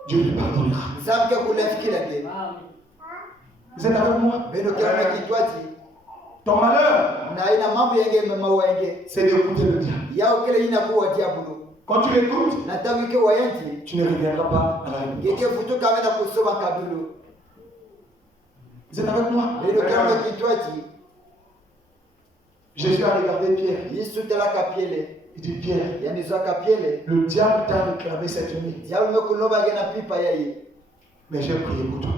Dieu lui pardonnera. Vous êtes avec moi? Ton malheur, c'est d'écouter le diable. Quand tu l'écoutes, tu ne reviendras pas à la repentance. Vous êtes avec moi? Jésus a regardé Pierre. Il dit Pierre, le diable t'a réclamé cette nuit. Mais j'ai prié pour toi.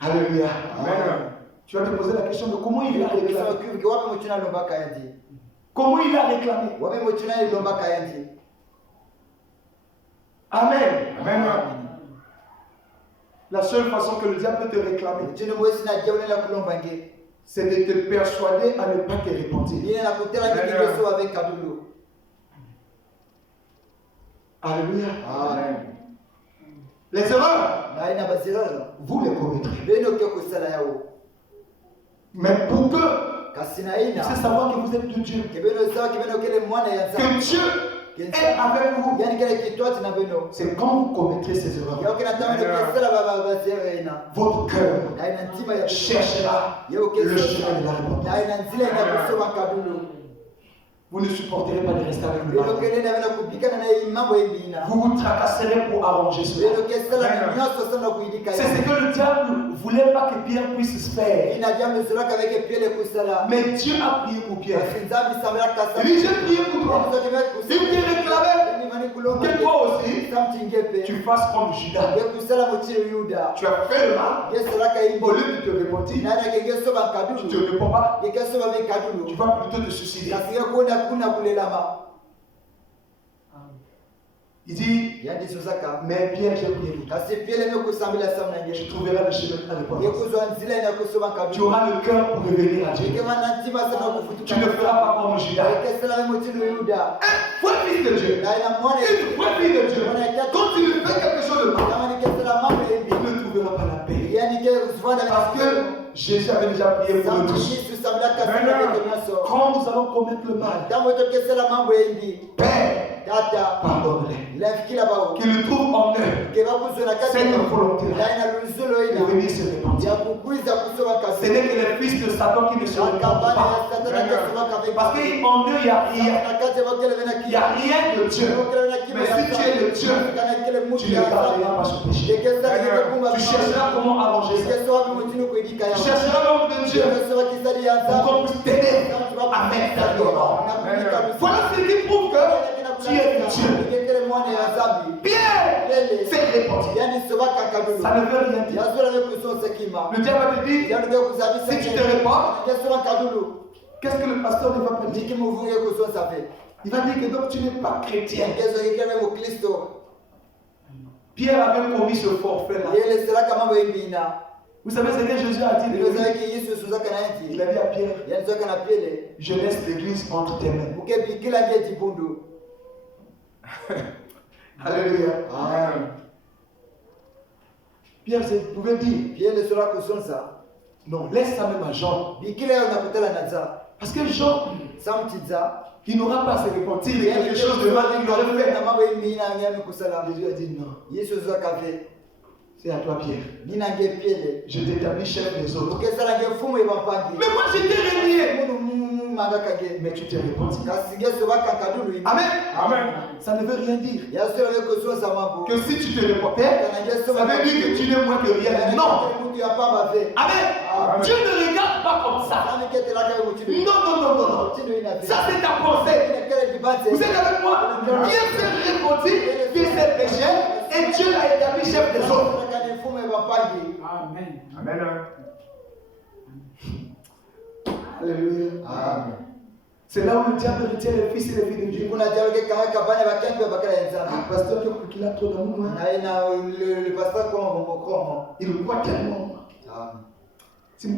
Alléluia. Amen. Tu vas te poser la question de comment il a réclamé. Comment il a réclamé. Amen. Amen. La seule façon que le diable peut te réclamer, c'est de te persuader à ne pas te repentir. Alléluia. Amen. Les erreurs, vous les commettrez. Mais pour que vous savez savoir que vous êtes de Dieu, que Dieu est avec vous, c'est quand vous commettrez ces erreurs, votre cœur cherchera le chemin de la repentance. vous ne supporterez pas de rester avec le mal. Vous vous tracasserez pour arranger cela. C'est ce que le diable ne voulait pas que Pierre puisse se faire. Mais Dieu a prié pour Pierre. Il dit, j'ai prié pour toi. Il te réclamait que toi aussi, tu fasses comme Judas. Tu as fait le mal. Au lieu de te repentir, tu ne te réponds pas. Tu vas plutôt te suicider. Il dit, mais Pierre, j'ai prié pour toi. Tu trouveras le chemin à l'époque. Tu auras le cœur pour revenir à Dieu. Tu ne feras pas comme Judas. Un vrai fils de Dieu. Une vraie fille de Dieu. Quand tu ne fais quelque chose de mal, tu ne trouveras pas la paix. Parce que Jésus avait déjà prié pour nous tous. Quand nous allons commettre le mal, Père, pardonne-les. Qu'il trouve en eux cette volonté de venir se repentir. Ce n'est que les fils de Satan qui ne se repentent pas. Parce qu'en eux, il n'y a rien. Il n'y a rien de Dieu. Mais si tu es de Dieu, tu ne garderas pas ce péché. Tu chercheras comment arranger ça. Tu chercheras l'homme de Dieu pour qu'on puisse t'aider à mettre ta vie en ordre. Voilà ce qui prouve que tu es de Dieu. Pierre s'est repenti. Ça ne veut rien dire. Le diable te dit, si tu te répands, qu'est-ce que le pasteur ne va pas dire? Il va dire que donc tu n'es pas chrétien. Pierre avait commis ce forfait-là. Vous savez ce que Jésus a dit? Il a dit à Pierre, je laisse l'église entre tes mains. Alléluia. Amen. Pierre pouvait dire, non, laisse ça même à Jean. Parce que Jean, il n'aura pas à se repentir de quelque chose de mal qu'il aurait fait. Jésus a dit non. C'est à toi, Pierre. Je t'établis chef des autres. Mais moi, je t'ai régné. Mais tu t'es repenti. Amen. Amen. Ça ne veut rien dire. Que si tu te repentais, ça veut dire que tu n'es moins que rien. Non. Amen. Dieu ne regarde pas comme ça. Non. Ça, c'est ta pensée. Vous êtes avec moi? Pierre s'est repenti, Pierre s'est péché, et Dieu l'a établi chef des autres. Amen. Amen. Alléluia. Amen. C'est là où le diable retient les fils et les filles de Dieu. Pasteur, qu'il a trop d'amour. Il le croit tellement. Si je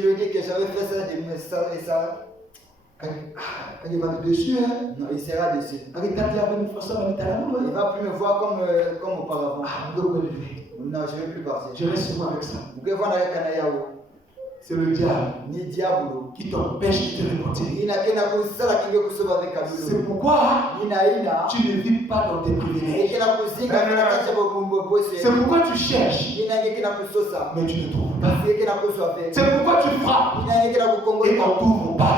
lui dis que j'avais fait ça et ça, il va me dessus. Non, il sera dessus. Il ne va plus me voir comme auparavant. Non, je ne vais plus partir. Je reste moi avec ça. C'est le diable qui t'empêche de te repentir. C'est pourquoi tu ne vis pas dans tes privilèges. C'est pourquoi tu cherches, mais tu ne trouves pas. C'est pourquoi tu frappes et on ne t'ouvre pas.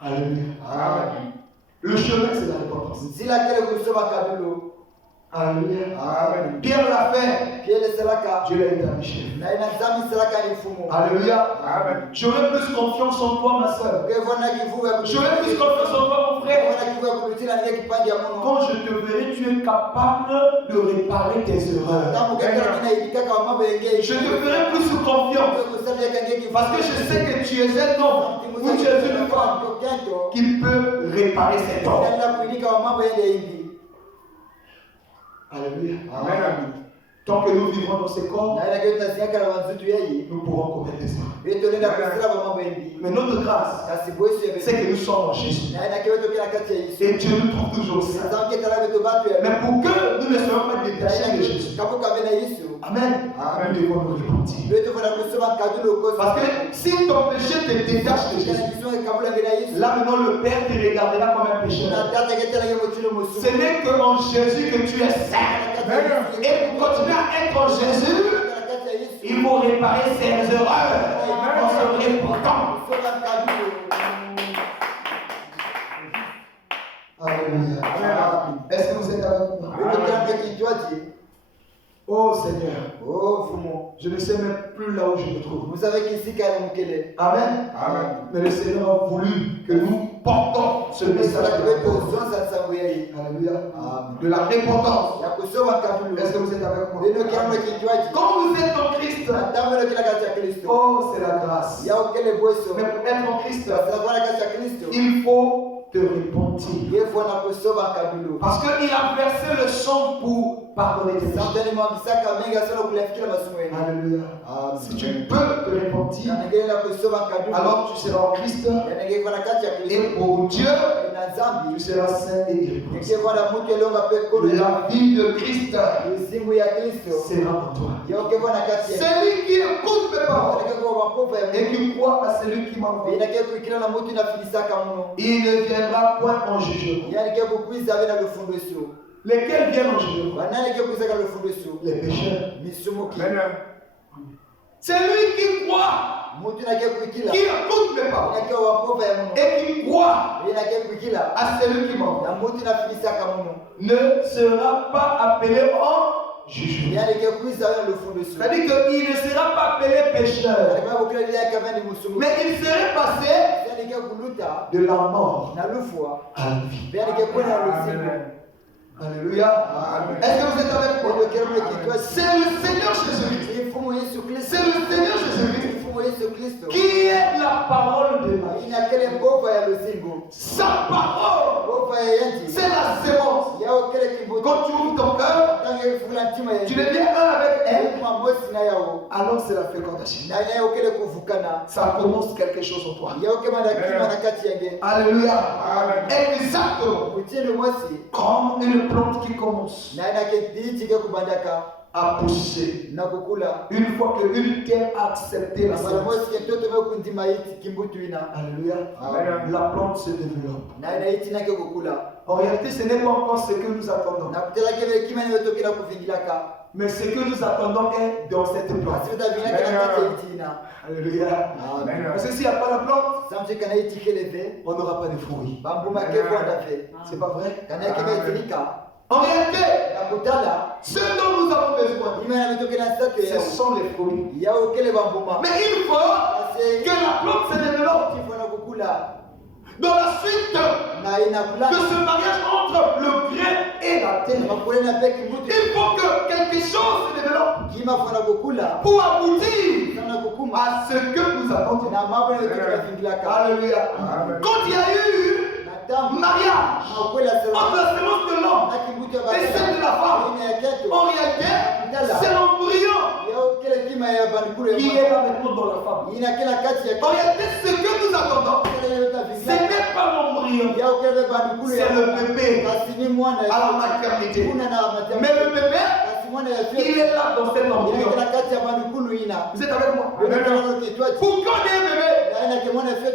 Alléluia. Amen. Le chemin, c'est la repentance. Alléluia. Amen. Pierre l'a fait. Dieu l'a établi chef. Alléluia. Amen. J'aurai plus confiance en toi, ma soeur. J'aurai plus confiance en toi, mon frère. Quand je te verrai, tu es capable de réparer tes erreurs. Je te ferai plus confiance. Parce que je sais que tu es un homme ou tu es une femme qui peut réparer ses torts. Alléluia. Amen. Tant que nous vivons dans ces corps, nous pourrons commettre des erreurs. Mais notre grâce, c'est que nous sommes en Jésus. Et Dieu nous trouve toujours ça. Mais pour que nous ne soyons pas détachés de Jésus, Amen. Nous devons nous repentir. Parce que si ton péché te détache de Jésus, là maintenant le Père te regardera comme un pécheur. Ce n'est qu'en Jésus que tu es saint. Et pour continuer à être en Jésus, il Il faut réparer ses erreurs en se repentant. Alléluia. Est-ce que vous êtes avec moi? Oh Seigneur, oh Fumo, je ne sais même plus là où je me trouve. Vous savez qu'ici, Amen. Amen. Mais le Seigneur a voulu que nous portons ce message. Alléluia. De la repentance. Est-ce que vous êtes avec moi? Quand vous êtes en Christ, oh c'est la grâce. Mais pour être en Christ, il faut te repentir. Parce qu'il a versé le sang pour pardonner tes péchés. Alléluia. Si tu peux te repentir, alors tu seras en Christ. Et pour Dieu, tu seras saint et irréprochable. La vie de Christ sera en toi. Celui qui écoute mes paroles et qui croit à celui qui m'envoie, il ne viendra point en jugement. Lesquels viennent en jugement? Les pécheurs. C'est lui qui croit, qui écoute mes paroles et qui croit à celui qui m'envoie ne sera pas appelé en jugement. C'est-à-dire qu'il ne sera pas appelé pécheur, mais il serait passé de la mort à la vie. Alléluia. Est-ce que vous êtes avec moi? C'est le Seigneur Jésus-Christ. C'est le Seigneur Jésus-Christ qui est la parole de Dieu. Sa parole, c'est la sémence. Quand tu ouvres ton cœur, tu deviens un avec elle. Alors c'est la fécondation. Ça commence quelque chose en toi. Alléluia. Exactement. Comme une plante qui commence à pousser. Une fois qu'une terre a accepté la semence, alléluia, la plante se développe. En réalité, ce n'est pas encore ce que nous attendons. Mais ce que nous attendons est dans cette plante. Alléluia. Parce que s'il n'y a pas la plante, on n'aura pas de fruits. C'est pas vrai? En réalité, ce dont nous avons besoin, ce sont les fruits. Mais il faut que la plante se développe. Dans la suite de ce mariage entre le grain et la terre, il faut que quelque chose se développe pour aboutir à ce que nous attendons. Alléluia. Quand il y a eu mariage entre la sémence de l'homme et celle de la femme, en réalité, c'est l'embryon qui est là maintenant dans la femme. En réalité, ce que nous attendons, ce n'est pas l'embryon, c'est le bébé à la maternité. Mais le bébé, il est là dans cet embryon. Vous êtes avec moi? Pour qu'on ait un bébé,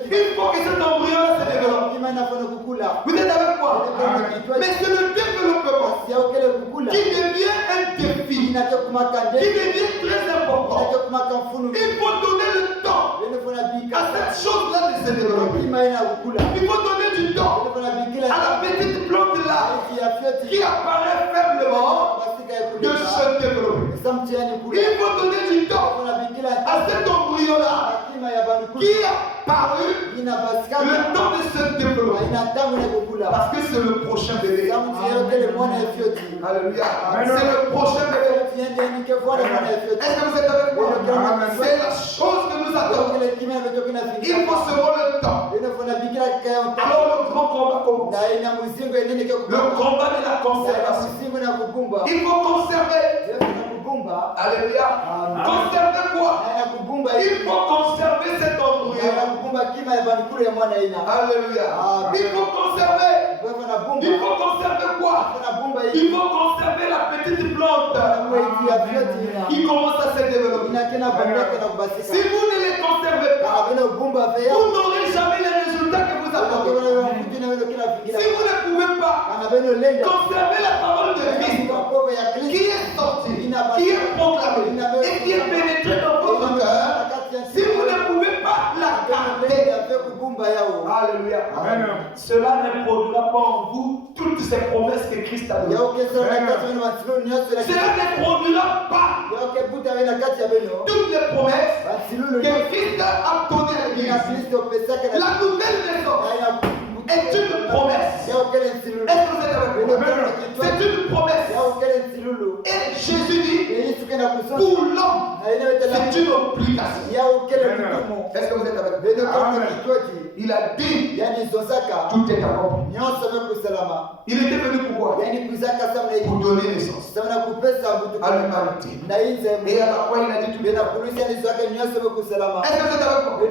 il faut que cet embryon se développe. Vous êtes avec moi? Mais c'est le développement qui devient un défi, qui devient très important. Il faut donner le temps à cette chose-là de se développer. Il faut donner du temps à la petite plante-là qui apparaît faiblement de se développer. Il faut donner du temps à cet embryon-là qui a paru le temps de se développer. Parce que c'est le prochain bébé. Alléluia. C'est le prochain bébé. Est-ce que vous êtes avec moi? C'est la chose que nous attendons. Il faut se rendre le temps. Alors le grand combat commence. Le combat de la conservation. Il faut conserver. Alléluia. Conserver quoi? Il faut conserver cet embryon. Alléluia. Il faut conserver. Il faut conserver quoi? Il faut conserver la petite plante qui commence à se développer. Si vous ne les conservez pas, vous n'aurez jamais les résultats que vous attendez. Si vous ne pouvez pas conserver la parole de Christ qui est sortie, qui est proclamée et qui est pénétrée dans Alléluia. Amen. Cela ne produira pas en vous toutes ces promesses que Christ a données. Cela ne produira pas toutes les promesses que Christ a données à l'Église. La nouvelle naissance est une promesse. Est-ce que vous êtes avec moi? C'est une promesse. Et Jésus dit, pour l'homme, c'est une obligation. Est-ce que vous êtes avec moi? Il a dit, tout est accompli. Il était venu pour quoi? Pour donner naissance à l'humanité. Et à la fois, il a dit tout est accompli. Est-ce que vous êtes avec moi?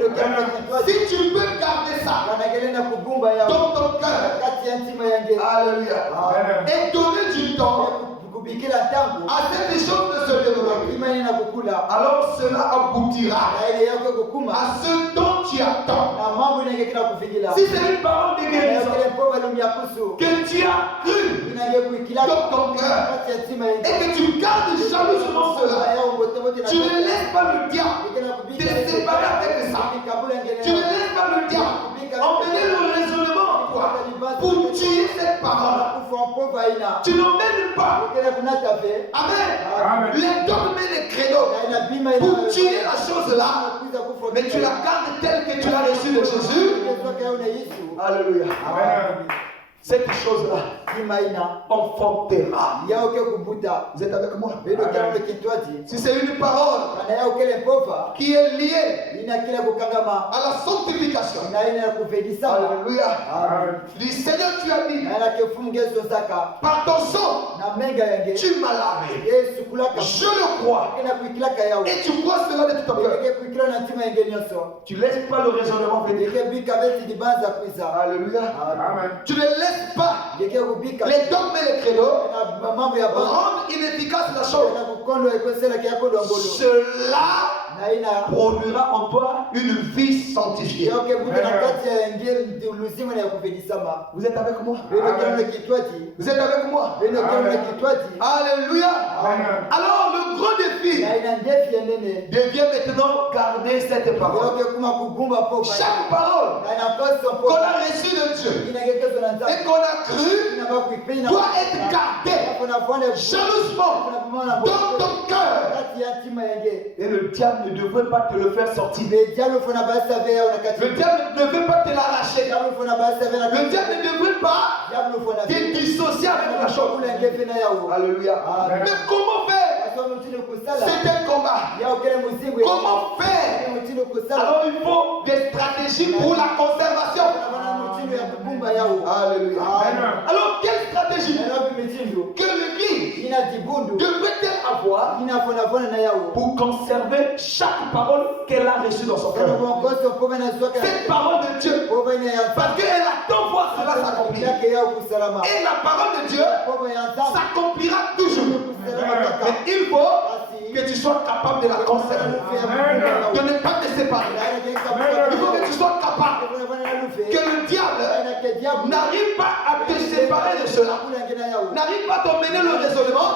Si tu veux garder ça dans ton cœur, alléluia, et donner du temps à cette chose de se développer, alors cela aboutira à ce dont tu attends. Si c'est une parole de guérison que tu as cru dans ton cœur et que tu gardes jalousement cela, tu ne laisses pas le diable te séparer avec ça. Tu ne laisses pas le diable emmener le raisonnement en toi pour tuer cette parole. Tu n'emmènes pas. Amen. Les dogmes et les créneaux pour tuer la chose là, mais tu la gardes telle que tu l'as reçue de Jésus. Alléluia. Amen. Cette chose-là, enfantera. Vous êtes avec moi? Si c'est une parole qui est liée à la sanctification, alléluia. Du Seigneur, tu as dit, par ton sang, tu m'as lavé. Je le crois. Et tu crois cela de tout ton cœur. Tu ne laisses pas le raisonnement venir. Alléluia. Amen. Tu ne laisses pas les dogmes et les créneaux rendre inefficace la chose. Cela produira en toi une vie sanctifiée. Vous êtes avec moi? Vous êtes avec moi? Alléluia. Alors le gros défi devient maintenant garder cette parole. Chaque parole qu'on a reçue de Dieu et qu'on a cru doit être gardée jalousement dans ton cœur. Et le diable ne devrait pas te le faire sortir. Le diable ne veut pas te l'arracher. Le diable ne devrait pas te dissocier avec la chose. Alléluia. Mais comment faire? C'est un combat. Comment faire? Alors il faut des stratégies pour la conservation. Alléluia. Alors quelle stratégie que l'Église devrait-elle avoir pour conserver chaque parole qu'elle a reçue dans son cœur? Cette parole de Dieu, parce qu'elle attend voir cela s'accomplir. Et la parole de Dieu s'accomplira toujours. Mais il faut que tu sois capable de la conserver, de ne pas te séparer. Il faut que tu sois capable que le diable n'arrive pas à te séparer de cela, n'arrive pas à t'emmener le raisonnement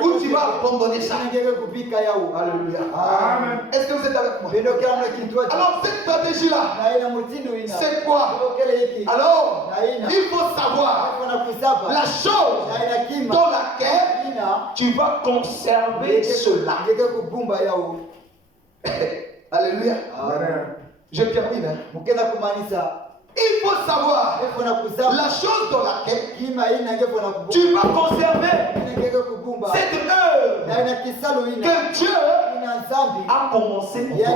où tu vas abandonner ça. Alléluia. Est-ce que vous êtes avec moi? Alors cette stratégie-là, c'est quoi? Alors, il faut savoir la chose dans laquelle tu vas conserver cela. Alléluia. Je termine. Il faut savoir la chose dans laquelle tu vas conserver cette œuvre que Dieu a commencé pour toi.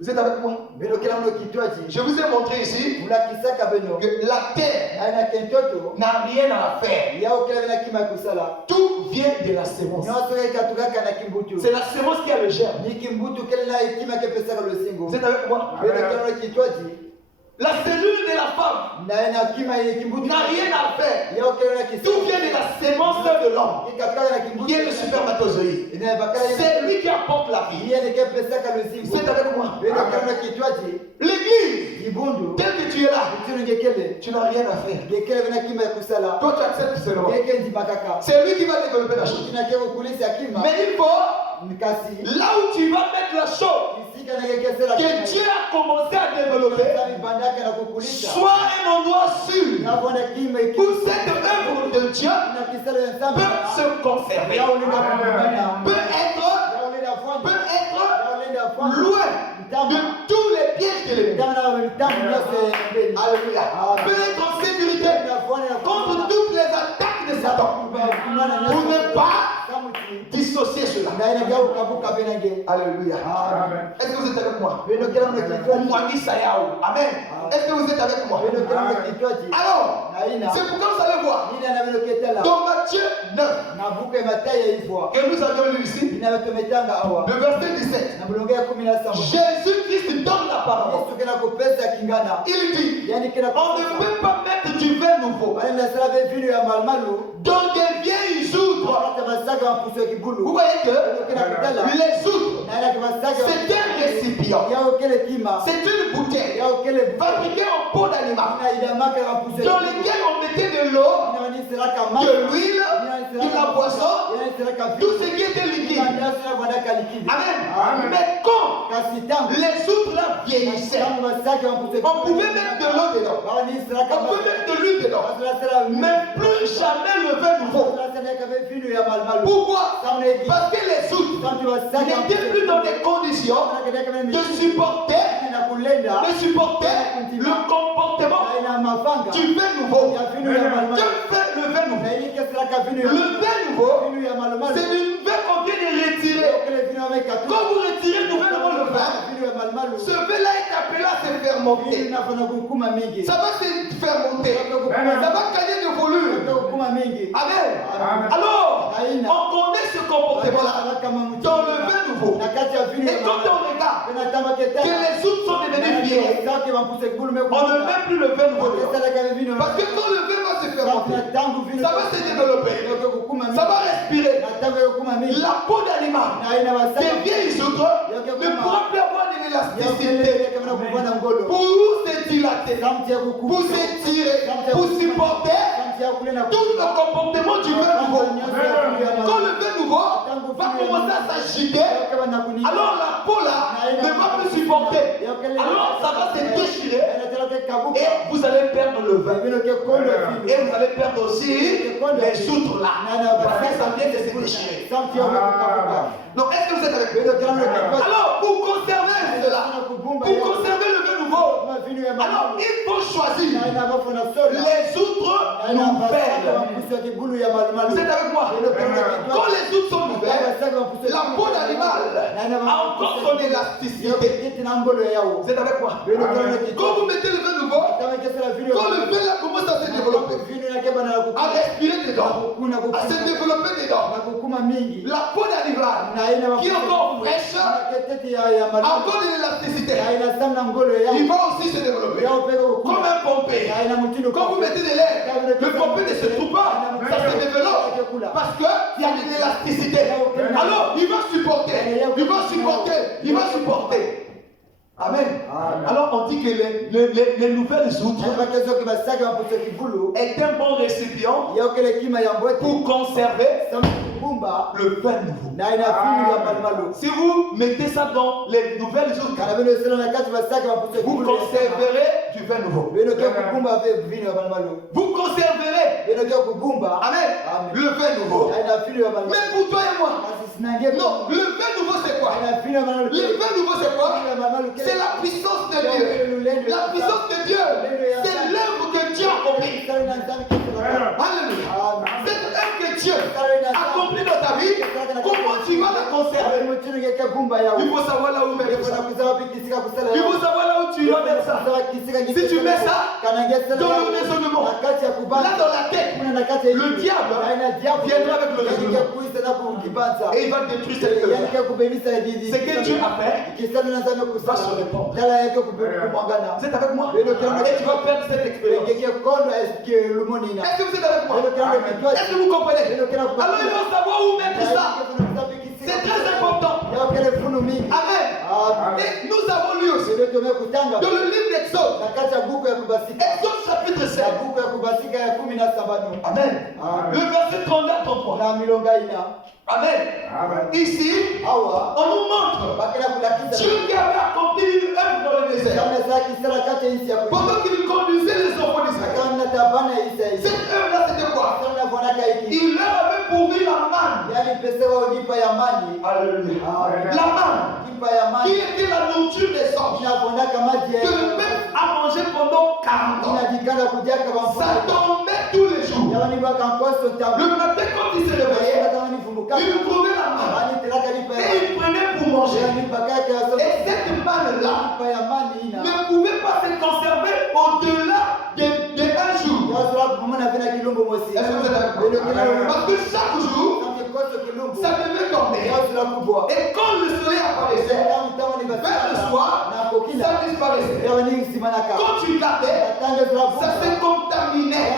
Vous êtes avec moi? Je vous ai montré ici que la terre n'a rien à faire. Tout vient de la sémence. C'est la sémence qui a le germe. Vous êtes avec moi? La cellule de la femme n'a rien à faire. Tout vient de la sémence de l'homme, qui est le spermatozoïde. C'est lui qui apporte la vie. Vous êtes avec moi? L'église, tel que tu es là, tu n'as rien à faire. Toi, tu acceptes seulement. C'est lui qui va développer la chose. Mais il faut, là où tu vas mettre la chose, que Dieu a commencé à développer soit un endroit sûr où cette œuvre de Dieu peut se conserver, peut être loin de tous les pièges de l'ennemi. Alléluia. Peut être en sécurité contre toutes les attaques de Satan. Pour ne pas dissocier cela. Alléluia. Est-ce que vous êtes avec moi? Amen. Est-ce que vous êtes avec moi? Alors, c'est pourquoi vous allez voir dans Matthieu 9 que nous avons lu ici, le verset 17. Jésus-Christ donne la parole. Il dit, on ne peut pas mettre du vin nouveau dans des vieilles outres. Vous voyez que les outres, c'est un récipient, c'est une bouteille fabriquée en peau d'animal dans lequel on mettait de l'eau, de l'huile, de la boisson, tout ce qui était liquide. Amen. Mais quand les outres là vieillissaient, on pouvait mettre de l'eau dedans, on pouvait mettre de l'huile dedans, mais plus jamais le vin nouveau. Pourquoi? Parce que les outres n'étaient plus dans des conditions de supporter le comportement du vin nouveau. Que fait le vin nouveau? Le vin nouveau, c'est une vin qu'on vient de retirer. Quand vous retirez nouvellement le vin, ce vin-là est appelé à se fermenter. Ça va se fermenter. Ça va gagner de volume. Amen. Alors, on connaît ce comportement-là dans le vin nouveau. Et quand on regarde que les outres sont devenus vieilles, on ne met plus le vin nouveau dedans. Parce que quand le vin va se fermenter, ça va se développer, ça va respirer. La peau d'animal, des vieilles outres, ne pourra plus avoir de l'élasticité pour se dilater, pour s'étirer, pour supporter tout le comportement du vin nouveau. Quand le vin nouveau va commencer à s'agiter, alors la peau là ne va plus supporter. Alors ça va se déchirer et vous allez perdre le vin. Et vous allez perdre aussi les outres là. Parce que ça vient de se déchirer. Donc est-ce que vous êtes avec moi? Alors pour conserver cela, pour conserver le vin nouveau, alors il faut choisir les outres nouvelles. Vous êtes avec moi? Quand les outres sont nouvelles, la peau d'animal a encore son élasticité. Vous êtes avec moi? Quand vous mettez le vin nouveau, quand le vin là commence à se développer, à respirer dedans, à se développer dedans, la peau d'animal qui est encore fraîche, encore de l'élasticité, il va aussi se développer comme un pompé. Quand vous mettez de l'air, le pompé ne se trouve pas, ça se développe parce qu'il y a de l'élasticité. Alors il va supporter, il va supporter, il va supporter. Amen. Alors on dit que les nouvelles outres est un bon récipient pour conserver le vin nouveau. Si vous mettez ça dans les nouvelles outres, vous conserverez du vin nouveau. Vous conserverez, amen, le vin nouveau. Mais pour toi et moi, non, le vin nouveau c'est quoi? Le vin nouveau c'est quoi? C'est la puissance de Dieu. La puissance de Dieu, c'est l'œuvre que Dieu a accomplie. Alléluia. Cette œuvre que Dieu a accomplie dans ta vie, comment tu vas la conserver? Il faut savoir là où mettre ça. Il faut savoir là où tu vas mettre ça. Si tu mets ça dans le raisonnement, là dans la tête, le diable viendra avec le raisonnement et il va détruire cette œuvre. Ce que Dieu a fait va se répandre. Vous êtes avec moi? Et tu vas perdre cette expérience. Est-ce que vous êtes avec moi? Est-ce que vous comprenez? Alors il faut savoir où mettre ça. C'est très important. Amen. Et nous avons lu aussi dans le livre d'Exode, Exode chapitre chapitre 7. Amen. Le verset 32-33. Amen. Ici, on nous montre Dieu qui avait accompli une œuvre dans le désert. Pendant qu'il conduisait les enfants d'Israël. Cette œuvre-là, c'était quoi? Il leur avait pourvu la manne. Alléluia. La manne. Qui était la nourriture des anges. Que le peuple a mangé pendant 40 ans. Ça tombait tous les jours. Le matin, quand il se réveillait, il trouvait la manne. Et il prenait pour manger. Et cette manne-là ne pouvait pas se conserver au-delà d'un jour. Est-ce que vous êtes d'accord? Parce que chaque jour, ça devait tomber. Et quand le soleil apparaissait, vers le soir, ça disparaissait. Quand tu gardais, ça se contaminait.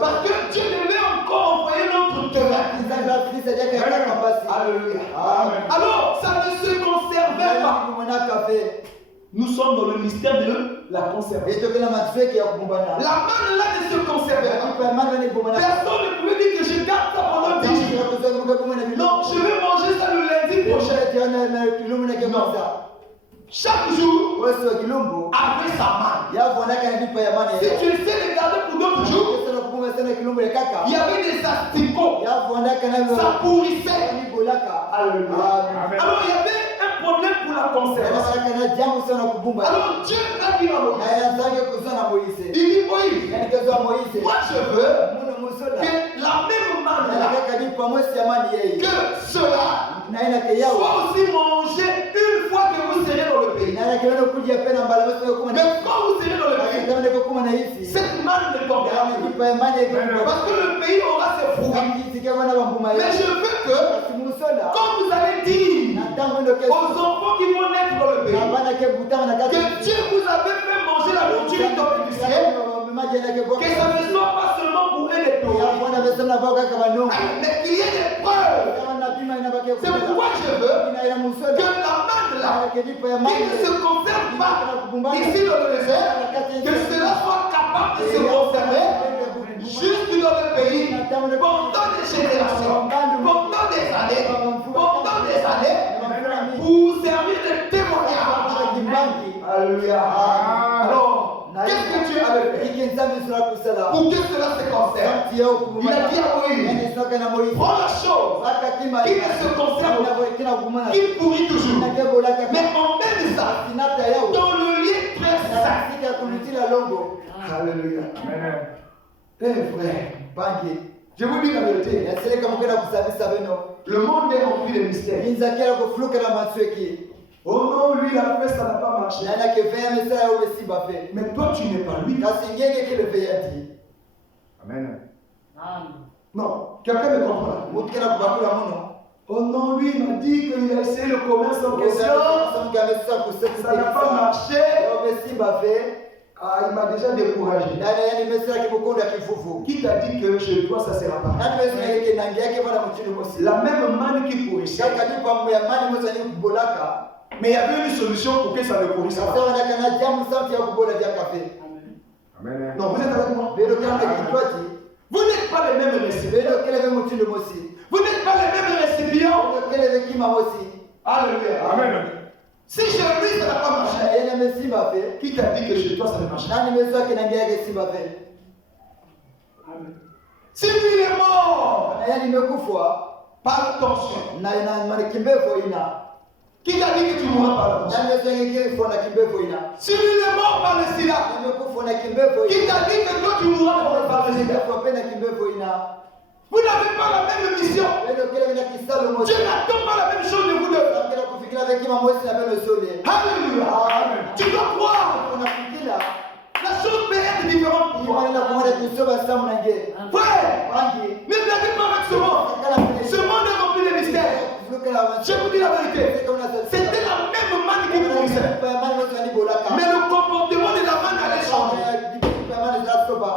Parce que Dieu devait encore envoyer l'autre terrain. Alléluia. Alors, ça ne se conservait pas. Nous sommes dans le mystère de la conservation. La manne là ne se conservait pas. Personne ne pouvait dire que je garde ça pendant 10 jours. Non, je vais manger ça le lundi prochain. Non. Chaque jour avait sa manne. Si tu essaies de garder pour d'autres jours, il y avait des asticots. Ça pourrissait. Alors il y avait un problème pour la conservation. Alors Dieu a dit à Moïse, il dit Moïse, moi je veux que la même manne que cela soit aussi mangé une fois que vous serez dans le pays. Mais quand vous serez dans le pays, cette manne ne tombera plus. Parce que le pays aura ses fruits. Mais je veux que, quand vous allez dire aux enfants qui vont naître dans le pays, que Dieu vous avait fait manger la nourriture tombée du ciel, que ça ne soit pas seulement pour eux des taux, mais qu'il y ait des preuves. C'est pourquoi je veux que la manne là, qui ne se conserve pas ici dans le désert, que cela soit capable de se conserver jusque dans le pays pendant des générations, pendant des années, pour servir de témoignage. Alléluia. Alors, qu'est-ce que Dieu avait fait pour que cela se conserve? Il a dit à Moïse, prends la chose qui ne se conserve pas, qui pourrit toujours, mais emmène ça dans le lieu très saint. Alléluia. Eh frère, je vous dis la vérité. Le monde est rempli de mystères. Oh non, lui il a fait, ça n'a pas marché. Mais toi tu n'es pas lui. Amen. Non, quelqu'un me comprend. Oh non, lui il m'a dit qu'il a essayé le commerce en question. Ça n'a pas marché. Ah, il m'a déjà découragé. Qui t'a dit que chez toi ça ne sera pas? La même manne qui pourrissait. Mais il y avait une solution pour que ça ne pourrisse pas. Amen. Non, vous êtes avec moi? Vous n'êtes pas les mêmes récipients. Vous n'êtes pas les mêmes récipients. Alléluia. Amen. Si chez lui ça n'a pas marché, qui t'a dit que chez toi ça ne marche pas? Si lui est mort par tension, qui t'a dit que tu mourras par tension? Si lui est mort par le sida, qui t'a dit que toi tu mourras par le sida? Vous n'avez pas la même mission. Dieu n'attend pas la même chose de vous deux. Alléluia. Tu dois croire. La chose peut être différente pour toi. Frère, ne blaguez pas avec ce monde. Ce monde est rempli de mystères. Je vous dis la vérité. C'était la même manne qui nous nourrissait. Mais le comportement de la manne allait changer.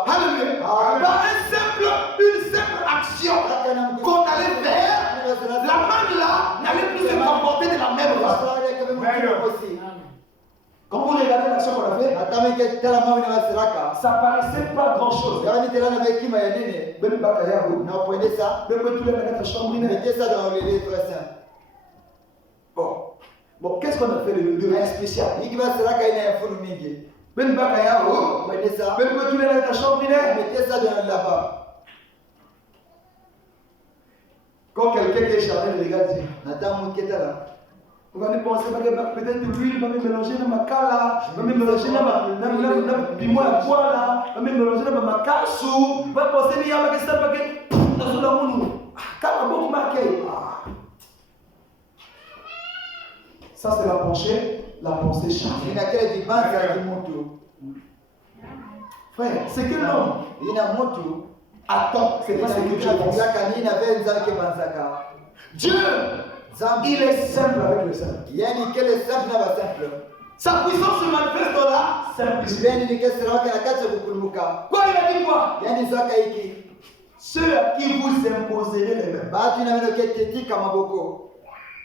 Alléluia. Par une simple action qu'on allait faire, la manne là n'allait plus se comporter de la même façon. Quand vous regardez regardez l'action qu'on a fait, ça paraissait pas grand chose. Vous prenez ça, mettez ça dans le livre saint. Bon, qu'est-ce qu'on a fait de rien spécial? Prenez ça, mettez ça dans là-bas. Quand quelqu'un qui est charnel regarde, Vous va nous penser peut-être l'huile va me mélanger dans ma cala, va me mélanger dans ma piment à bois là, va me mélanger dans ma cassou, va penser qu'il y a ma question parce que dans le monde, quand on va marquer. Ça c'est la pensée charnelle. Frère, c'est que l'homme, attends, c'est pas ce que tu penses. Dieu, il est simple avec le simple. Sa puissance se manifeste dans la simplicité. Quoi, il a dit quoi? Ceux à qui vous imposerez les mains,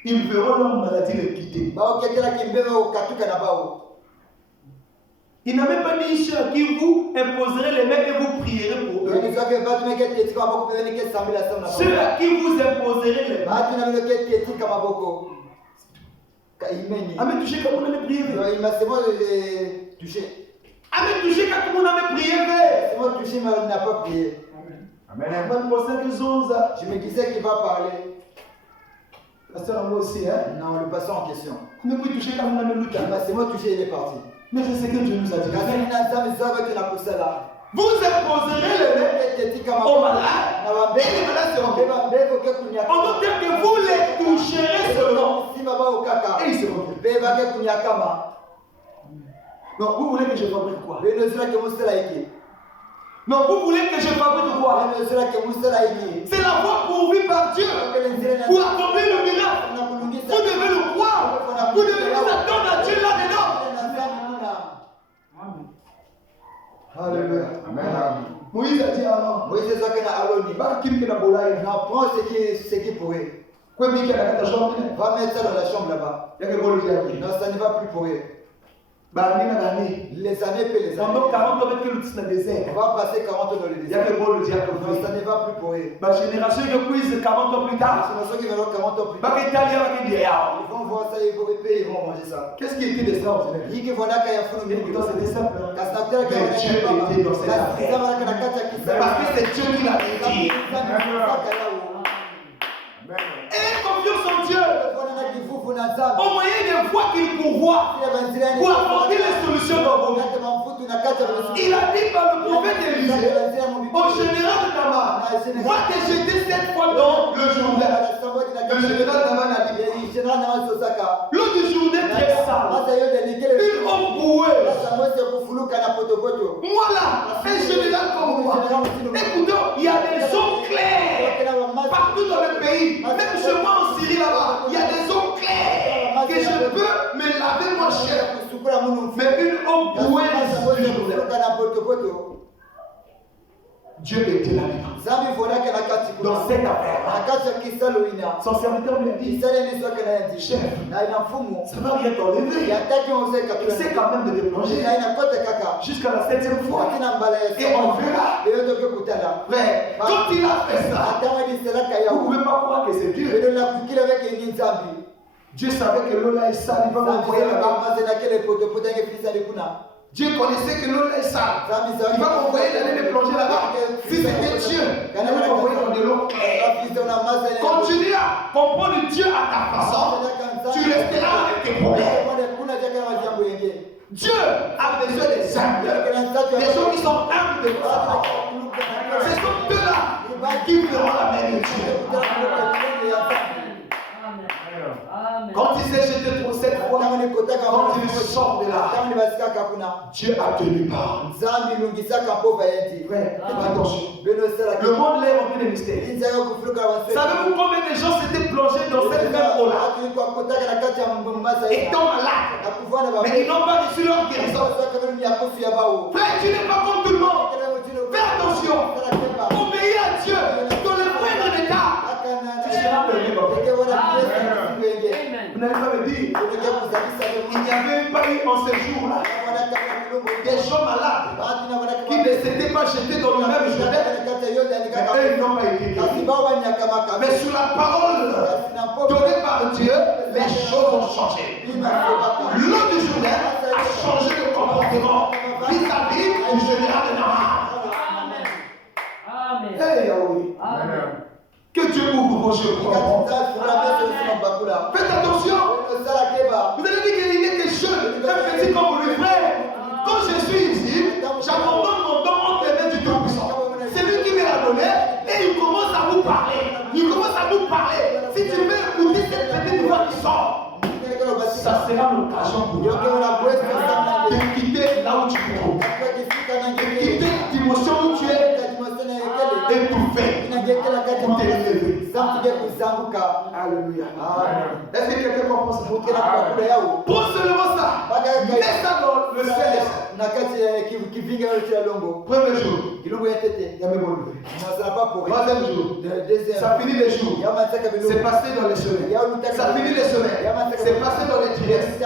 ils verront leur maladie les quitter. Il n'a même pas dit ceux à qui vous imposerez les mains et vous prierez pour eux. Ceux à qui vous imposerez les mains. Amen, touché comme on avait prié. Amen, touché comme on avait prié. Amen. Je me disais qu'il va parler. Pasteur, moi aussi, hein? Non, le pasteur en question. Mais oui, touché comme on avait lutté. C'est moi touché, il est parti. Mais c'est ce que Dieu nous a dit. Vous imposerez les mains aux malades et les malades seront guéris. En d'autres termes que vous les toucherez seulement et ils seront guéris. Non, vous voulez que je fabrique quoi? Non, vous voulez que je fabrique quoi? C'est la voie pourvue par Dieu pour accomplir le miracle. Vous devez le croire. Vous devez vous attendre à Dieu là-dedans. Alléluia. Moïse a dit à Aaron, prends ce qui pourrait. Va mettre ça dans la chambre là-bas. Non, ça ne va plus pourrir. Les années puis les années. Pendant 40 ans, que le désert. On va passer 40 ans dans le désert. Non, ça ne va plus pourrir. Ma génération qui cuise 40 ans plus tard. C'est qui verront 40 ans plus tard. Ils vont voir ça, ils vont payer, ils vont manger ça. Qu'est-ce qui était extraordinaire? C'était simple. Mais Dieu était dans cette affaire. Parce que c'est Dieu qui l'a dit. Et confiance en Dieu. Au moyen des voies qu'il pourvoit pour apporter les solutions dans vos vies. Il a dit par le prophète Élisée au général de Damas, va te jeter cette fois dans le Jourdain. Le général Damas a dit, l'eau du Jourdain très sale, une eau bouée. Moi là, un général comme moi, écoutez, il y a des eaux claires partout dans le pays, même chez moi en Syrie là-bas, il y a des eaux claires que je peux me laver mon cher. Mais une eau boueuse du Jourdain. Dieu était là-dedans. Dans cette affaire, son serviteur lui a dit, chef, ça va rien t'enlever. Il sait quand même de te plonger jusqu'à la 7e fois. Et on verra. Frère, quand il a fait ça, vous ne pouvez pas croire que c'est Dieu. Dieu savait que l'eau là est sale, il va m'envoyer là-bas. Dieu connaissait que l'eau là est sale. Il va m'envoyer d'aller me plonger là-bas. Si c'était Dieu, il va m'envoyer dans de l'eau claire. Continue à comprendre Dieu à ta façon. Tu resteras avec tes problèmes. Dieu a besoin des simples, des gens qui sont humbles de toi. Ce sont eux-là qui feront la main de Dieu. Quand il s'est jeté pour cette fois, quand il sort de là, Dieu a tenu part. Frère, attention. Le monde est rempli de mystères. Savez-vous combien de gens s'étaient plongés dans cette même eau-là, étant malades, mais ils n'ont pas reçu leur guérison? Frère, tu n'es pas comme tout le monde. Fais attention. Obéis à Dieu dans les moindres des cas. Tu seras perdu. Vous n'allez pas me dire, il il n'y avait pas eu en ces jours-là des gens malades qui ne s'étaient pas jetés dans le même jardin. Et ils n'ont pas été guéris. Mais sur la parole donnée par Dieu, les choses ont changé. L'eau du Jourdain a changé de comportement vis-à-vis du général de Naaman. Amen. Hey, Yahweh. Amen. Que Dieu ouvre vos yeux. Faites attention. Vous allez dire qu'il est jeune, un petit comme le frère. Quand je suis ici, j'abandonne mon don entre les mains du Tout-Puissant. C'est lui qui me l'a donné et il commence à vous parler. Il commence à vous parler. Si tu veux écouter cette petite voix qui sort, ça sera l'occasion pour toi de quitter là où tu te trouves. De quitter l'émotion où tu es étouffé pour t'élever. Alléluia. Est-ce que quelqu'un comprend ça? Pour seulement ça, mets ça dans le ciel. Premier jour, il y a même levé. Troisième jour, ça finit les jours. C'est passé dans les semaines. Ça finit les semaines. C'est passé dans les trimestres.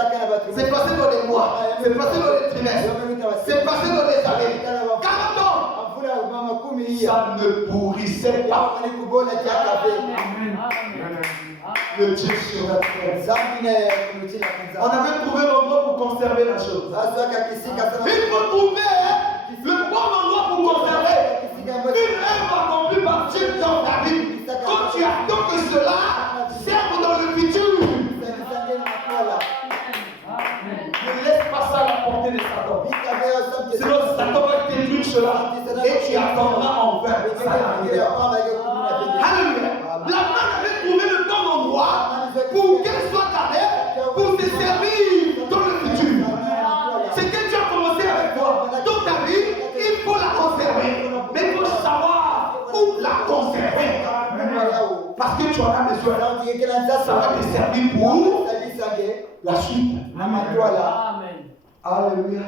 C'est passé dans les mois. C'est passé dans les trimestres. C'est passé dans les années. 40 ans. Ça ne pourrissait pas. Le Dieu sur la terre. On avait trouvé l'endroit pour conserver la chose. Il faut trouver le bon endroit pour conserver une œuvre accomplie par Dieu dans ta vie. Quand tu attends que cela serve dans le futur, ne laisse pas ça à la portée de Satan. Sinon Satan va détruire cela et tu attendras en vain. Alléluia. La main avait trouvé le bon endroit pour qu'elle soit gardée, pour te servir dans le futur. C'est que tu as commencé avec toi. Dans ta vie, il faut la conserver. Mais il faut savoir où la conserver. Parce que tu en as besoin. Ça va te servir pour la suite. Amen. Alléluia.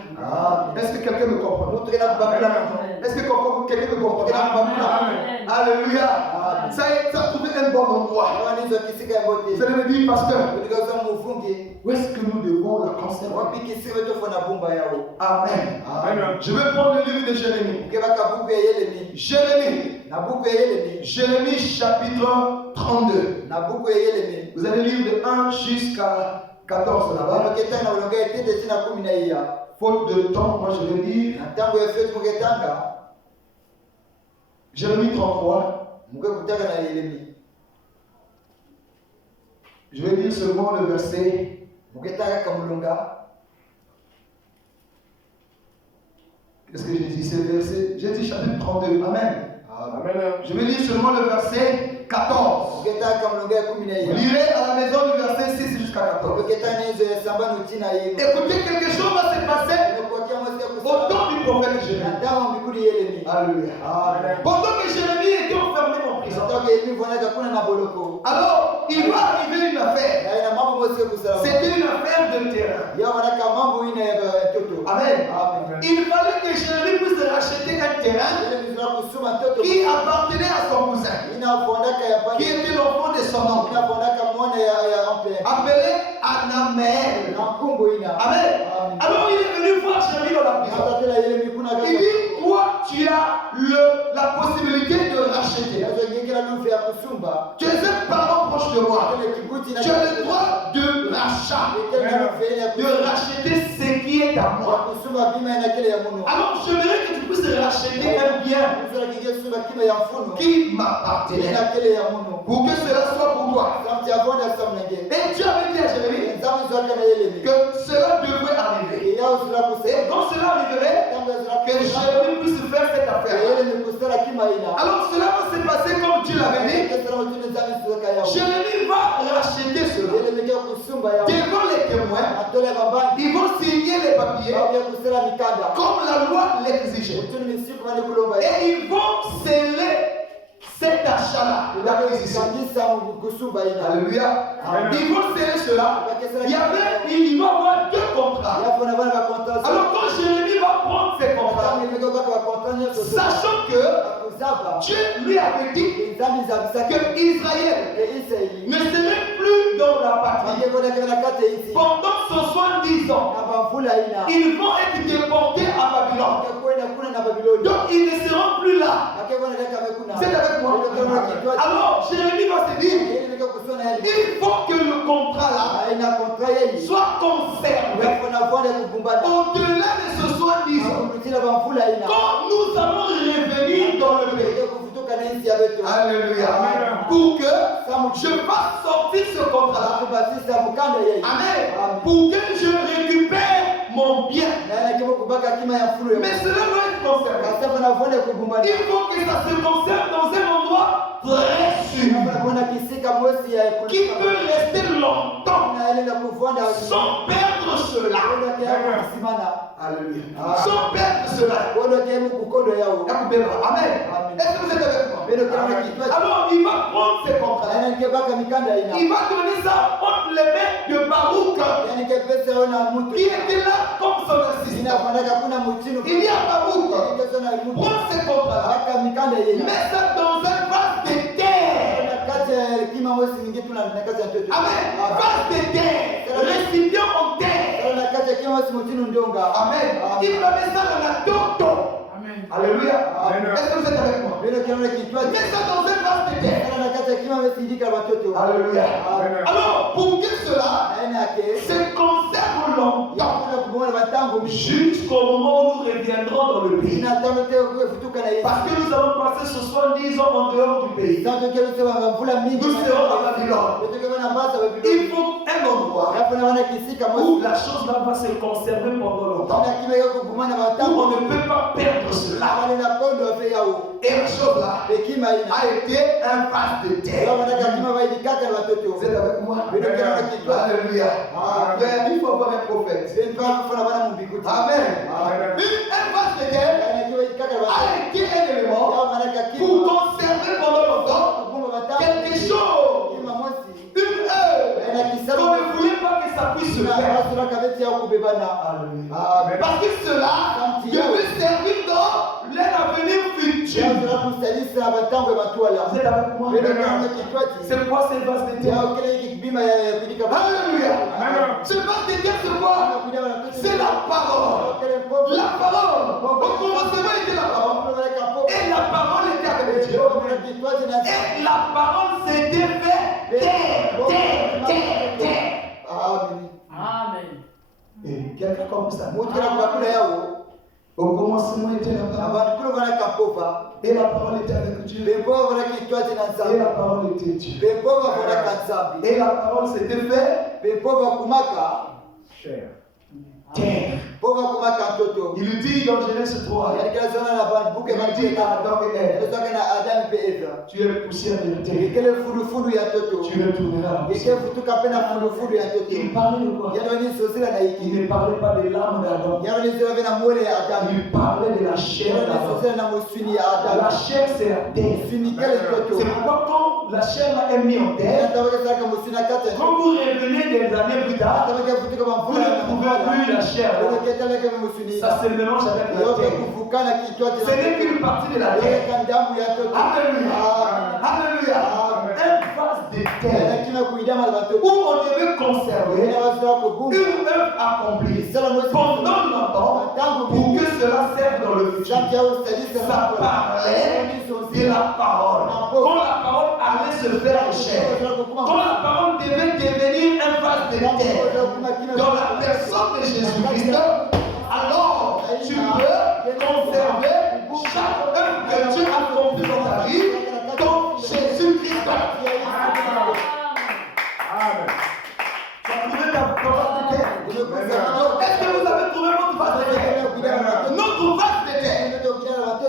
Est-ce que quelqu'un me comprend? Est-ce que quelqu'un me comprend? Alléluia. Ça y est, tu as trouvé un bon endroit. Vous allez me dire, pasteur, où est-ce que nous devons la conserver? Amen. Je vais prendre le livre de Jérémie. Jérémie chapitre 32. Vous allez lire de 1 jusqu'à 14 là-bas. Faute de temps, moi je vais lire Jérémie 33. Je vais lire seulement le verset. Qu'est-ce que j'ai dit? C'est le verset. J'ai dit chapitre 32. Amen. Amen. Je vais lire seulement le verset 14. Vous lirez à la maison du verset 6 jusqu'à 14. Écoutez, quelque chose va se passer au temps du prophète Jérémie. Alléluia. Pendant que Jérémie était enfermé en prison, alors il va arriver une affaire. C'était une affaire de terrain. Amen. Il fallait que Jérémie puisse racheter un terrain qui appartenait à son cousin, qui était l'enfant de son oncle, appelé Anamel. Amen. Alors il est venu voir Jérémie dans la prison. Il dit, toi tu as la possibilité de racheter. Tu es un parent proche de moi. Tu as le droit de rachat, de racheter ce qui est à moi. Alors j'aimerais que tu puisses racheter un bien qui m'appartenait, pour que cela soit pour toi. Et Dieu avait dit à Jérémie que cela devrait arriver. Et quand cela arriverait, que Jérémie puisse faire cette affaire. Alors cela va se passer comme Dieu l'avait dit. Jérémie va racheter cela devant les témoins. Ils vont signer les papiers comme la loi l'exigeait. Et ils vont sceller cet achat-là d'acquisition. Alléluia. Ils vont sceller cela. Il va y avoir deux contrats. Alors quand Jérémie va prendre ces contrats, sachant que Dieu lui avait dit que Israël ne serait plus vu dans la patrie. Pendant 70 ans, ils vont être déportés à Babylone. Donc ils ne seront plus là. Vous êtes avec moi? Alors Jérémie va se dire, il faut que le contrat là soit conservé. Au-delà de ce 70 ans, quand nous allons revenir dans le pays, alléluia, pour que je fasse sortir ce contrat là, amen, pour que je récupère mon bien. Mais cela doit être conservé. Il faut que ça se conserve dans un endroit très sûr, qui peut rester longtemps sans perdre cela. Alléluia. Sans perdre cela. Amen. Est-ce que vous êtes avec moi? Alors il va prendre ses contrats. Il va donner ça entre les mains de Baruch, qui était là comme son assistant. Il y a Baruch, prends ces contrats, mets ça dans un vase de terre. Amen. Vase de terre, récipient en terre. Amen. Il va mettre ça dans la toto. Amen. Alléluia. Est-ce que vous êtes avec moi? Mets ça dans un vase de terre. Alléluia. Alors, pour que cela se conserve longtemps, jusqu'au moment où nous reviendrons dans le pays. Parce que nous allons passer 70 ans en dehors du pays. Nous serons à Babylone. Il faut un endroit où la chose là va se conserver pendant longtemps. Où on ne peut pas perdre cela. Et la chose là a été un vase de terre. Vous êtes avec moi? Alléluia. Il faut avoir un prophète. Amen. Un vase de terre a été un élément pour conserver pendant longtemps quelque chose, une œuvre qu'on ne voulait pas que ça puisse se faire. Parce que cela devait servir dans l'avenir futur. Vous êtes avec moi? C'est quoi ces vases de terre? Alléluia. Ce vase de terre, c'est quoi? C'est la parole. La parole. Au commencement était la parole. Et la parole était avec Dieu. Et la parole s'était fait terre. Amen. Et quelqu'un comme ça. Au commencement était la parole. Et la parole était avec Dieu. Et la parole était Dieu. Et la parole s'était fait chair. Terre. Il dit dans Genèse 3, il dit à Adam et Ève, tu es poussière de la terre, tu retourneras. Il parlait de quoi? Il ne parlait pas des larmes d'Adam, il parlait de la chair d'Adam. La chair c'est la terre. C'est pourquoi quand la chair est mise en terre, quand vous revenez des années plus tard, vous ne trouvez plus la chair. Ça se mélange avec la terre. Ce n'est qu'une partie de la terre. Alléluia. Alléluia. Un vase de terre où on devait conserver une œuvre accomplie pendant longtemps pour que cela serve dans le futur. Ça parlait de la parole. Quand la parole allait se faire chair, quand la parole devait devenir un vase de terre dans la personne de Jésus-Christ, alors tu peux conserver chaque œuvre que Dieu a accomplie dans ta vie dans Jésus-Christ. Amen. Tu as trouvé ta vase de terre? Est-ce que vous avez trouvé votre vase de terre? Notre vase de terre.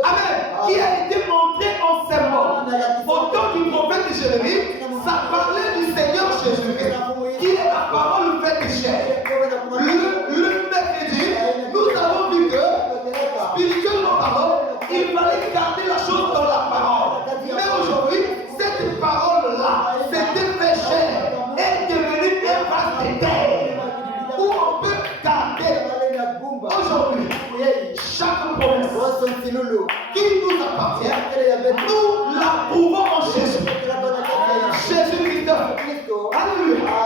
Amen. Qui a été montré en symbole. Au temps du prophète Jérémie, ça parlait du Seigneur Jésus-Christ, qui est la parole faite chair. Le mercredi, nous avons vu que, spirituellement parlant, il fallait garder la chose dans la parole. Mais aujourd'hui, cette parole-là, c'était fait chair, est devenue un vase de terre, où on peut garder aujourd'hui chaque promesse qui nous appartient. Nous la trouvons en Jésus. Jésus-Christ. Alléluia.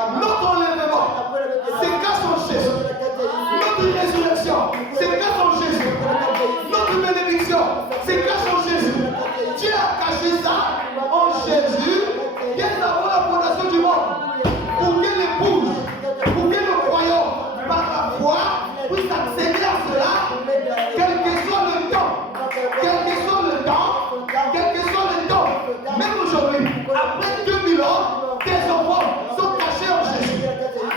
Quel que soit le temps, même aujourd'hui, après 2000 ans, tes enfants sont cachés en Jésus.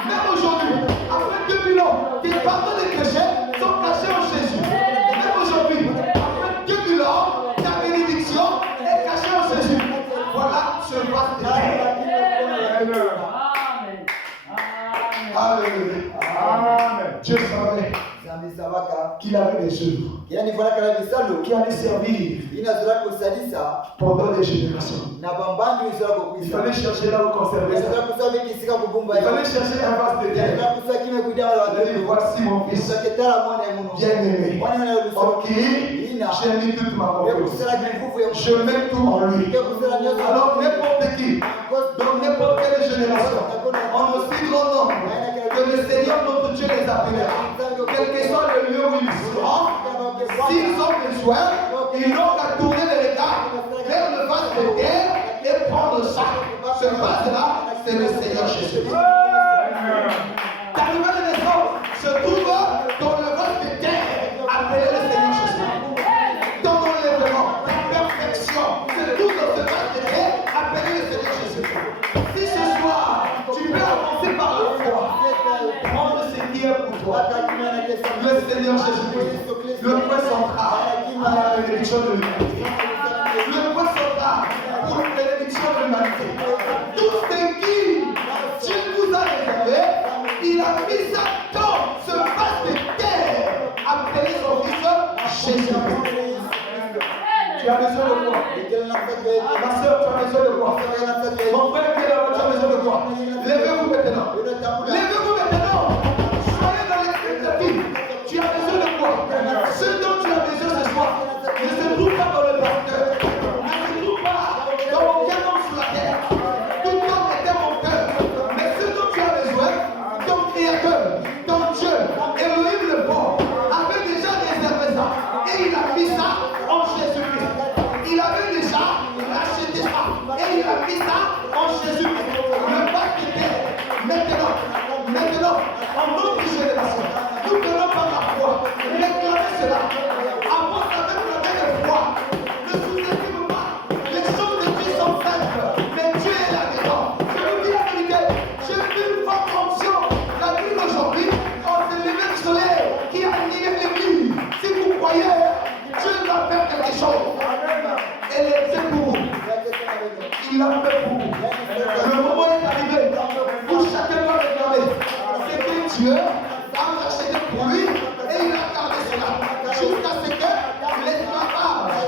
Même aujourd'hui, après 2000 ans, tes pardons de péchés sont cachés en Jésus. Même aujourd'hui, après 2000 ans, ta bénédiction est cachée en Jésus. Voilà ce roi de terre. Alléluia. Amen. Dieu savait qu'il avait des œuvres qui allaient servir pendant des générations. Il fallait chercher là où conserver ça. Il fallait chercher un vase de terre. Voici mon fils bien-aimé, en qui j'ai mis toute ma confiance. Je mets tout en lui. Alors n'importe qui, dans n'importe quelle génération, en aussi grand nombre que le Seigneur notre Dieu les appellera, quel que soit le lieu où ils seront, s'ils ont besoin, ils n'ont qu'à tourner le regard vers le vase de terre et prendre ça. Ce vase-là, c'est le Seigneur Jésus. Ta nouvelle naissance se trouve dans le vase de terre appelé le Seigneur Jésus. Ton enlèvement, ta perfection, se trouve dans ce vase de terre appelé le Seigneur Jésus. Si ce soir, tu peux avancer par la foi, prendre ce qui est pour toi, le Seigneur Jésus-Christ, le point central à la bénédiction de l'humanité. Le point central pour la bénédiction de l'humanité. Tout ce qui Dieu vous a réservé, il a mis ça dans ce vase de terre, appelé son fils Jésus-Christ. Tu as besoin de quoi? Ma soeur, tu as besoin de quoi? Mon frère qui est là, tu as besoin de quoi? Levez-vous maintenant. Levez-vous maintenant. Soyez dans l'expectative. Tu as besoin de quoi? Ce dont tu as besoin ce soir ne se trouve pas dans le pasteur. Ne se trouve pas dans aucun homme sur la terre. Tout homme était mon cœur. Mais ce dont tu as besoin, ton Créateur, ton Dieu, Elohim le bon, avait déjà réservé ça. Et il a mis ça en Jésus-Christ. Il avait déjà racheté ça. Et il a mis ça en Jésus-Christ. Le vase de terre. Maintenant, en notre génération, nous venons par la foi. Réclamer cela. Avance avec la main de foi. Ne sous-estime pas. Les choses de Dieu sont simples. Mais Dieu est là-dedans. Je vous dis la vérité. J'ai vu une femme fonction. La nuit d'aujourd'hui, on s'est levé du soleil qui a nié l'église. Si vous croyez, Dieu va faire quelque chose. Elle est fait pour vous. Il l'a fait pour vous. Le moment est arrivé où chacun doit réclamer ce que Dieu a racheté pour lui et il a gardé cela jusqu'à ce que l'esclavage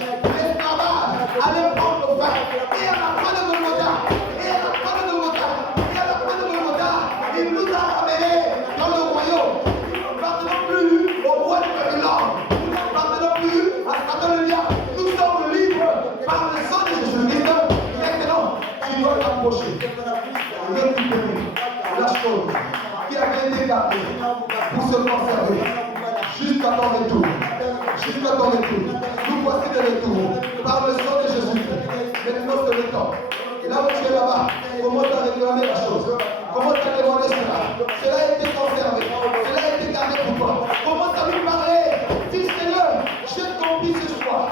allait prendre fin. Et à la fin de Golgotha, il nous a ramenés dans le royaume. Nous ne pardonnons plus au roi de Babylone. Nous ne pardonnons plus à Satan le diable. Nous sommes libres par le sang de Jésus-Christ. Maintenant, tu dois t'approcher. Récupérer la chose qui avait été gardée pour se conserver jusqu'à ton retour. Nous voici de retour par le sang de Jésus-Christ. Maintenant, c'est le temps. Et là où tu es là-bas, comment tu as réclamé la chose? Comment tu as demandé cela? Cela a été conservé. Cela a été gardé pour toi. Commence à lui parler. Dis Seigneur, j'ai compris ce soir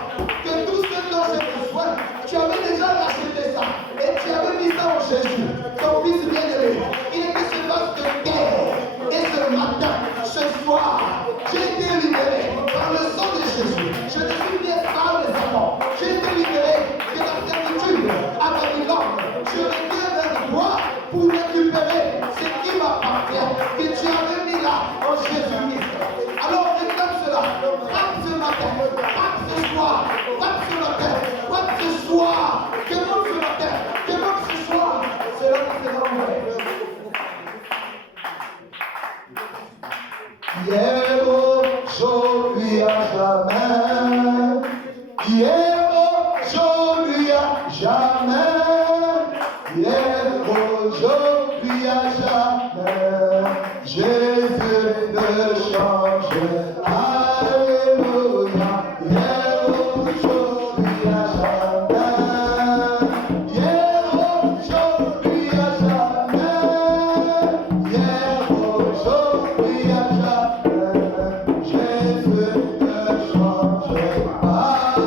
que tout ce dont j'ai besoin, tu avais déjà racheté ça. Et tu avais mis ça en Jésus. Ton fils bien-aimé. Il était ce vase de terre. Et ce matin, ce soir, j'ai été libéré par le sang de Jésus. Je ne suis bien par les enfants. J'ai été libéré de la servitude à Babylone. Je reviens vers toi pour récupérer ce qui m'appartient, que tu avais mis là en Jésus-Christ. Alors réclame cela. Frappe ce matin, frappe ce soir, frappe ce matin, frappe ce soir. Demande ce matin, demande ce soir. Cela ne sera pas. Hier, aujourd'hui, à jamais. Hier, aujourd'hui, à jamais. Hier, aujourd'hui, à jamais. Jésus ne change. Alléluia. Hier, aujourd'hui, à jamais. Hier, aujourd'hui, à jamais. Hier, aujourd'hui, à jamais. Jésus ne change pas.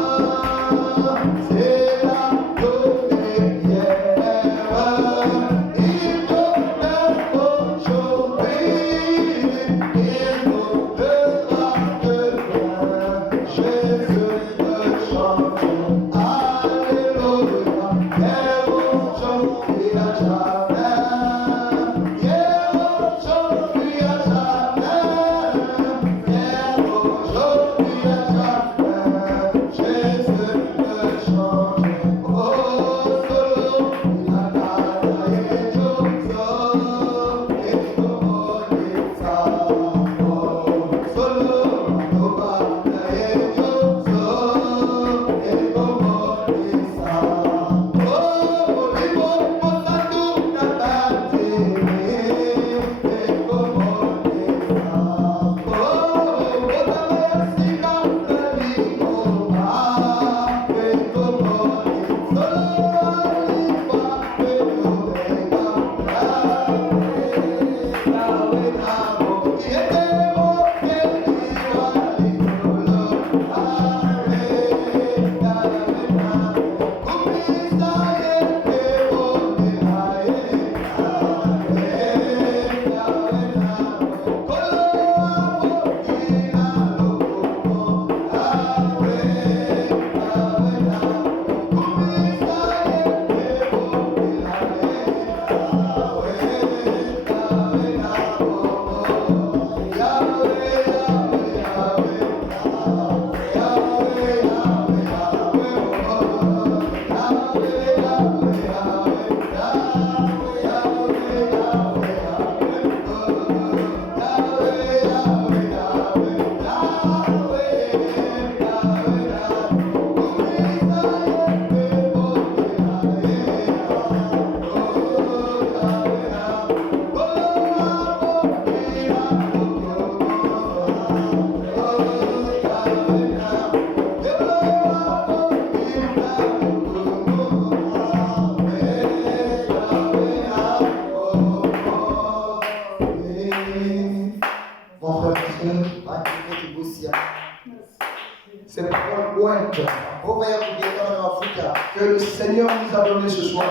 que le Seigneur nous a donné ce soir.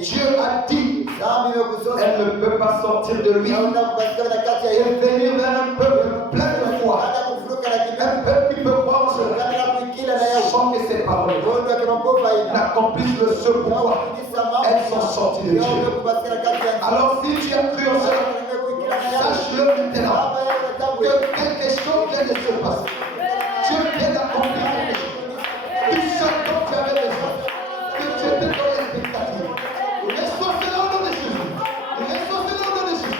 Dieu a dit, elle ne peut pas sortir de lui et venir vers un peuple plein de foi. Un peuple qui peut croire en cela sans que ses paroles n'accomplissent le seul pouvoir. Elles sont sorties de Dieu. Alors si tu as cru en cela, sache-le maintenant que quelque chose vient de se passer. Dieu vient d'accomplir quelque chose. Tout ce dont tu avais besoin, que Dieu te donne l'expectative. Reçois cela au nom de Jésus. Reçois cela au nom de Jésus.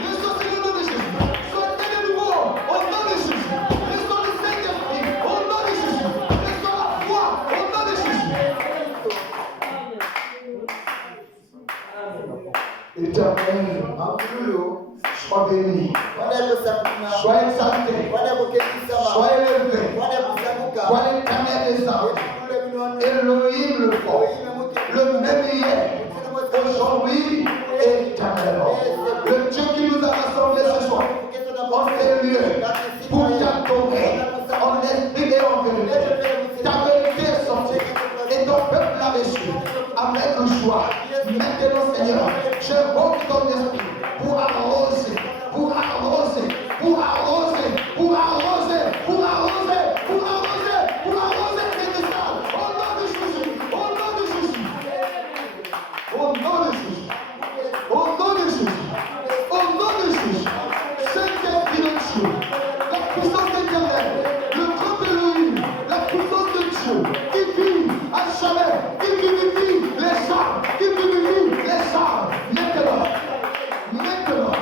Reçois cela au nom de Jésus. Sois né de nouveau au nom de Jésus. Reçois le Saint-Esprit au nom de Jésus. Reçois la foi au nom de Jésus. Éternel, sois béni, sois exalté, sois élevé, sois l'éternel des âmes, Elohim le fort, le même hier, aujourd'hui et éternellement. Le Dieu qui nous a rassemblés ce soir, en ces lieux, pour t'adorer, en esprit et en vérité. Ta vérité est sortie et ton peuple l'a reçu avec joie. Maintenant, Seigneur, j'invoque ton esprit pour arroser, pour arroser, pour arroser, pour arroser, pour arroser, pour arroser, pour arroser cette salle. Au nom de Jésus, au nom de Jésus, au nom de Jésus, au nom de Jésus, au nom de Jésus. Saint-Esprit de Dieu, la puissance éternelle, le grand Elohim, la puissance de Dieu qui vit à jamais, qui vivifie les âmes, qui vivifie les âmes. Maintenant, maintenant,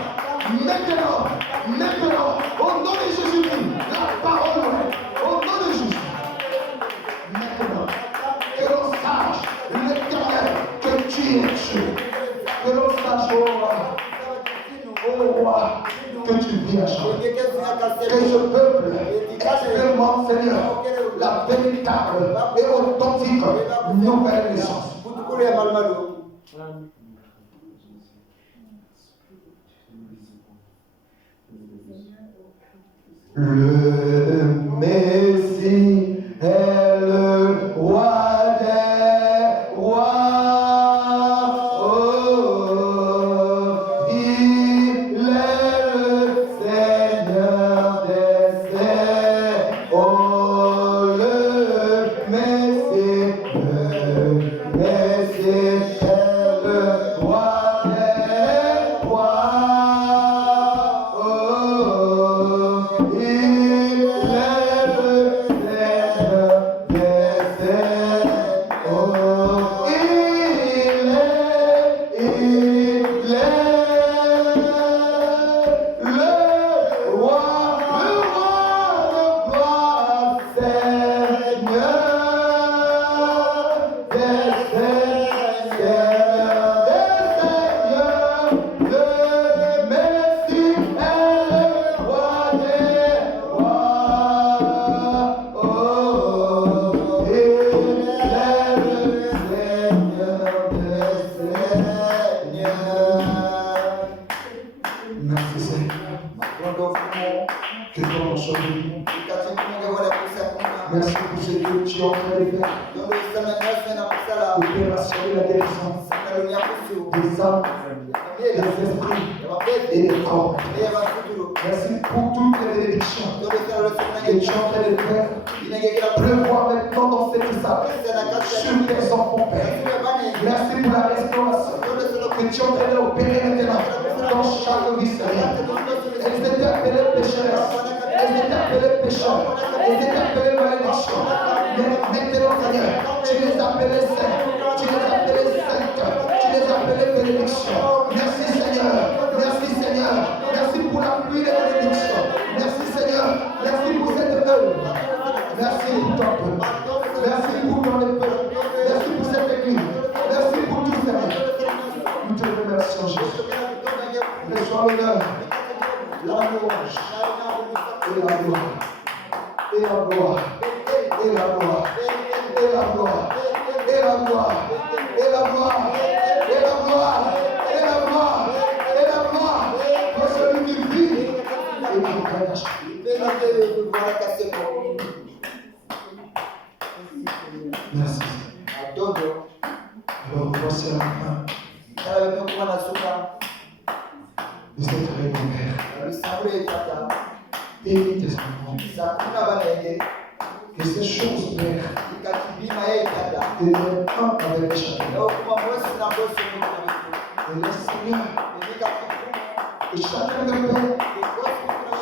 maintenant, maintenant, au nom de Jésus-Christ, la parole, au nom de Jésus. Maintenant, que l'on sache, l'éternel, que tu es Dieu. Que l'on sache, oh roi, que tu vis à jamais. Que ce peuple expérimente, Seigneur, la véritable et authentique nouvelle naissance. Le Messie est le roi des rois. Oh, il est le Seigneur des seigneurs. Oh, le Messie est le roi des rois. Merci pour ce que tu es en train de faire. Opération de la délivrance des âmes, des esprits et des corps. Merci pour toutes les bénédictions que tu es en train de faire. Pleuvoir maintenant dans cette salle sur tes enfants, Père. Merci pour la restauration que tu es en train d'opérer maintenant dans chaque vie, Seigneur. Elles étaient appelées pécheresses. Elles étaient appelées pécheurs. Elles étaient appelées malédictions. Mais maintenant, Seigneur, tu les appelais saints. Tu les appelais saintes. Tu les appelais bénédictions. Merci, Seigneur. Merci, Seigneur. Merci pour la pluie des bénédictions. Merci, Seigneur. Merci pour cette œuvre. Merci pour ton peuple. Merci pour ton peuple. Merci pour cette église. Merci pour tout, Seigneur. Nous te remercions, Jésus. Reçois l'honneur, la louange, et la gloire, et la gloire, et la gloire, et la gloire, et la gloire, et la gloire, et la gloire, et la gloire, et la gloire, pour celui qui vit et qui règne. Merci. Watoto Alors, voici la fin kala wamekuwa na suka de cette réunion, Père. bisabule tata Bénis tes enfants. sakuna banenge Que ces choses, Père, ikakibima yeye tata deviennent un avec chacun. leo kuma mwezi na mwezi mtu Et le Seigneur, Nimika que chacun de Père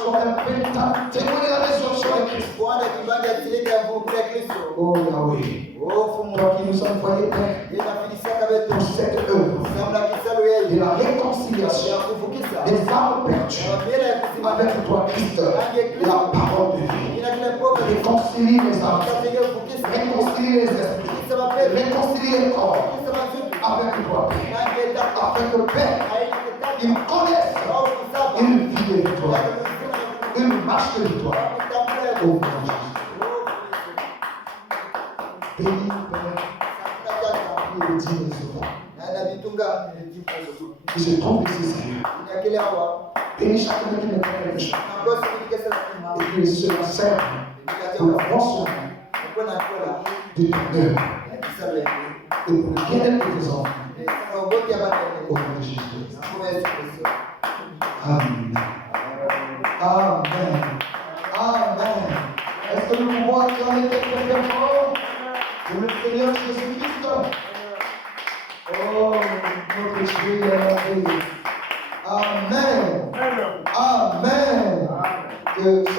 soit un véritable témoin de la résurrection de Christ. Bwana kibanja kileta ya nguvu ya Kristo. Oh Yahweh, Oh fumu toi qui nous as envoyés, Père, inafilisaka betu pour cette œuvre namna kisalo de yeye la ya réconciliation kuvukisa des âmes perdues mapela ya kusimama avec toi, Christ, la parole de vie. ina kile poka Réconcilie les âmes, katika kuvukisa réconcilie les esprits, kuvukisa mapela réconcilie les corps kuvukisa mazutu avec toi, Père, nange tata afin que, Père, haina kitaki ils connaissent au kusaba une vie de victoire, une marche de victoire. Au nom de Jésus. Bénis, Père, le digne souvent. Qui se trouve ici, Seigneur. Bénis chacun qui me fait quelque chose. Et que cela serve pour la promotion de ton œuvre et pour le bien-être de tes enfants. Au nom de Jésus. Amen. Amen. Amen. Est-ce que nous pouvons acclamer quelqu'un fort pour le Seigneur Jésus-Christ? Oh, notre Dieu est merveilleux. Amen. Amen. Que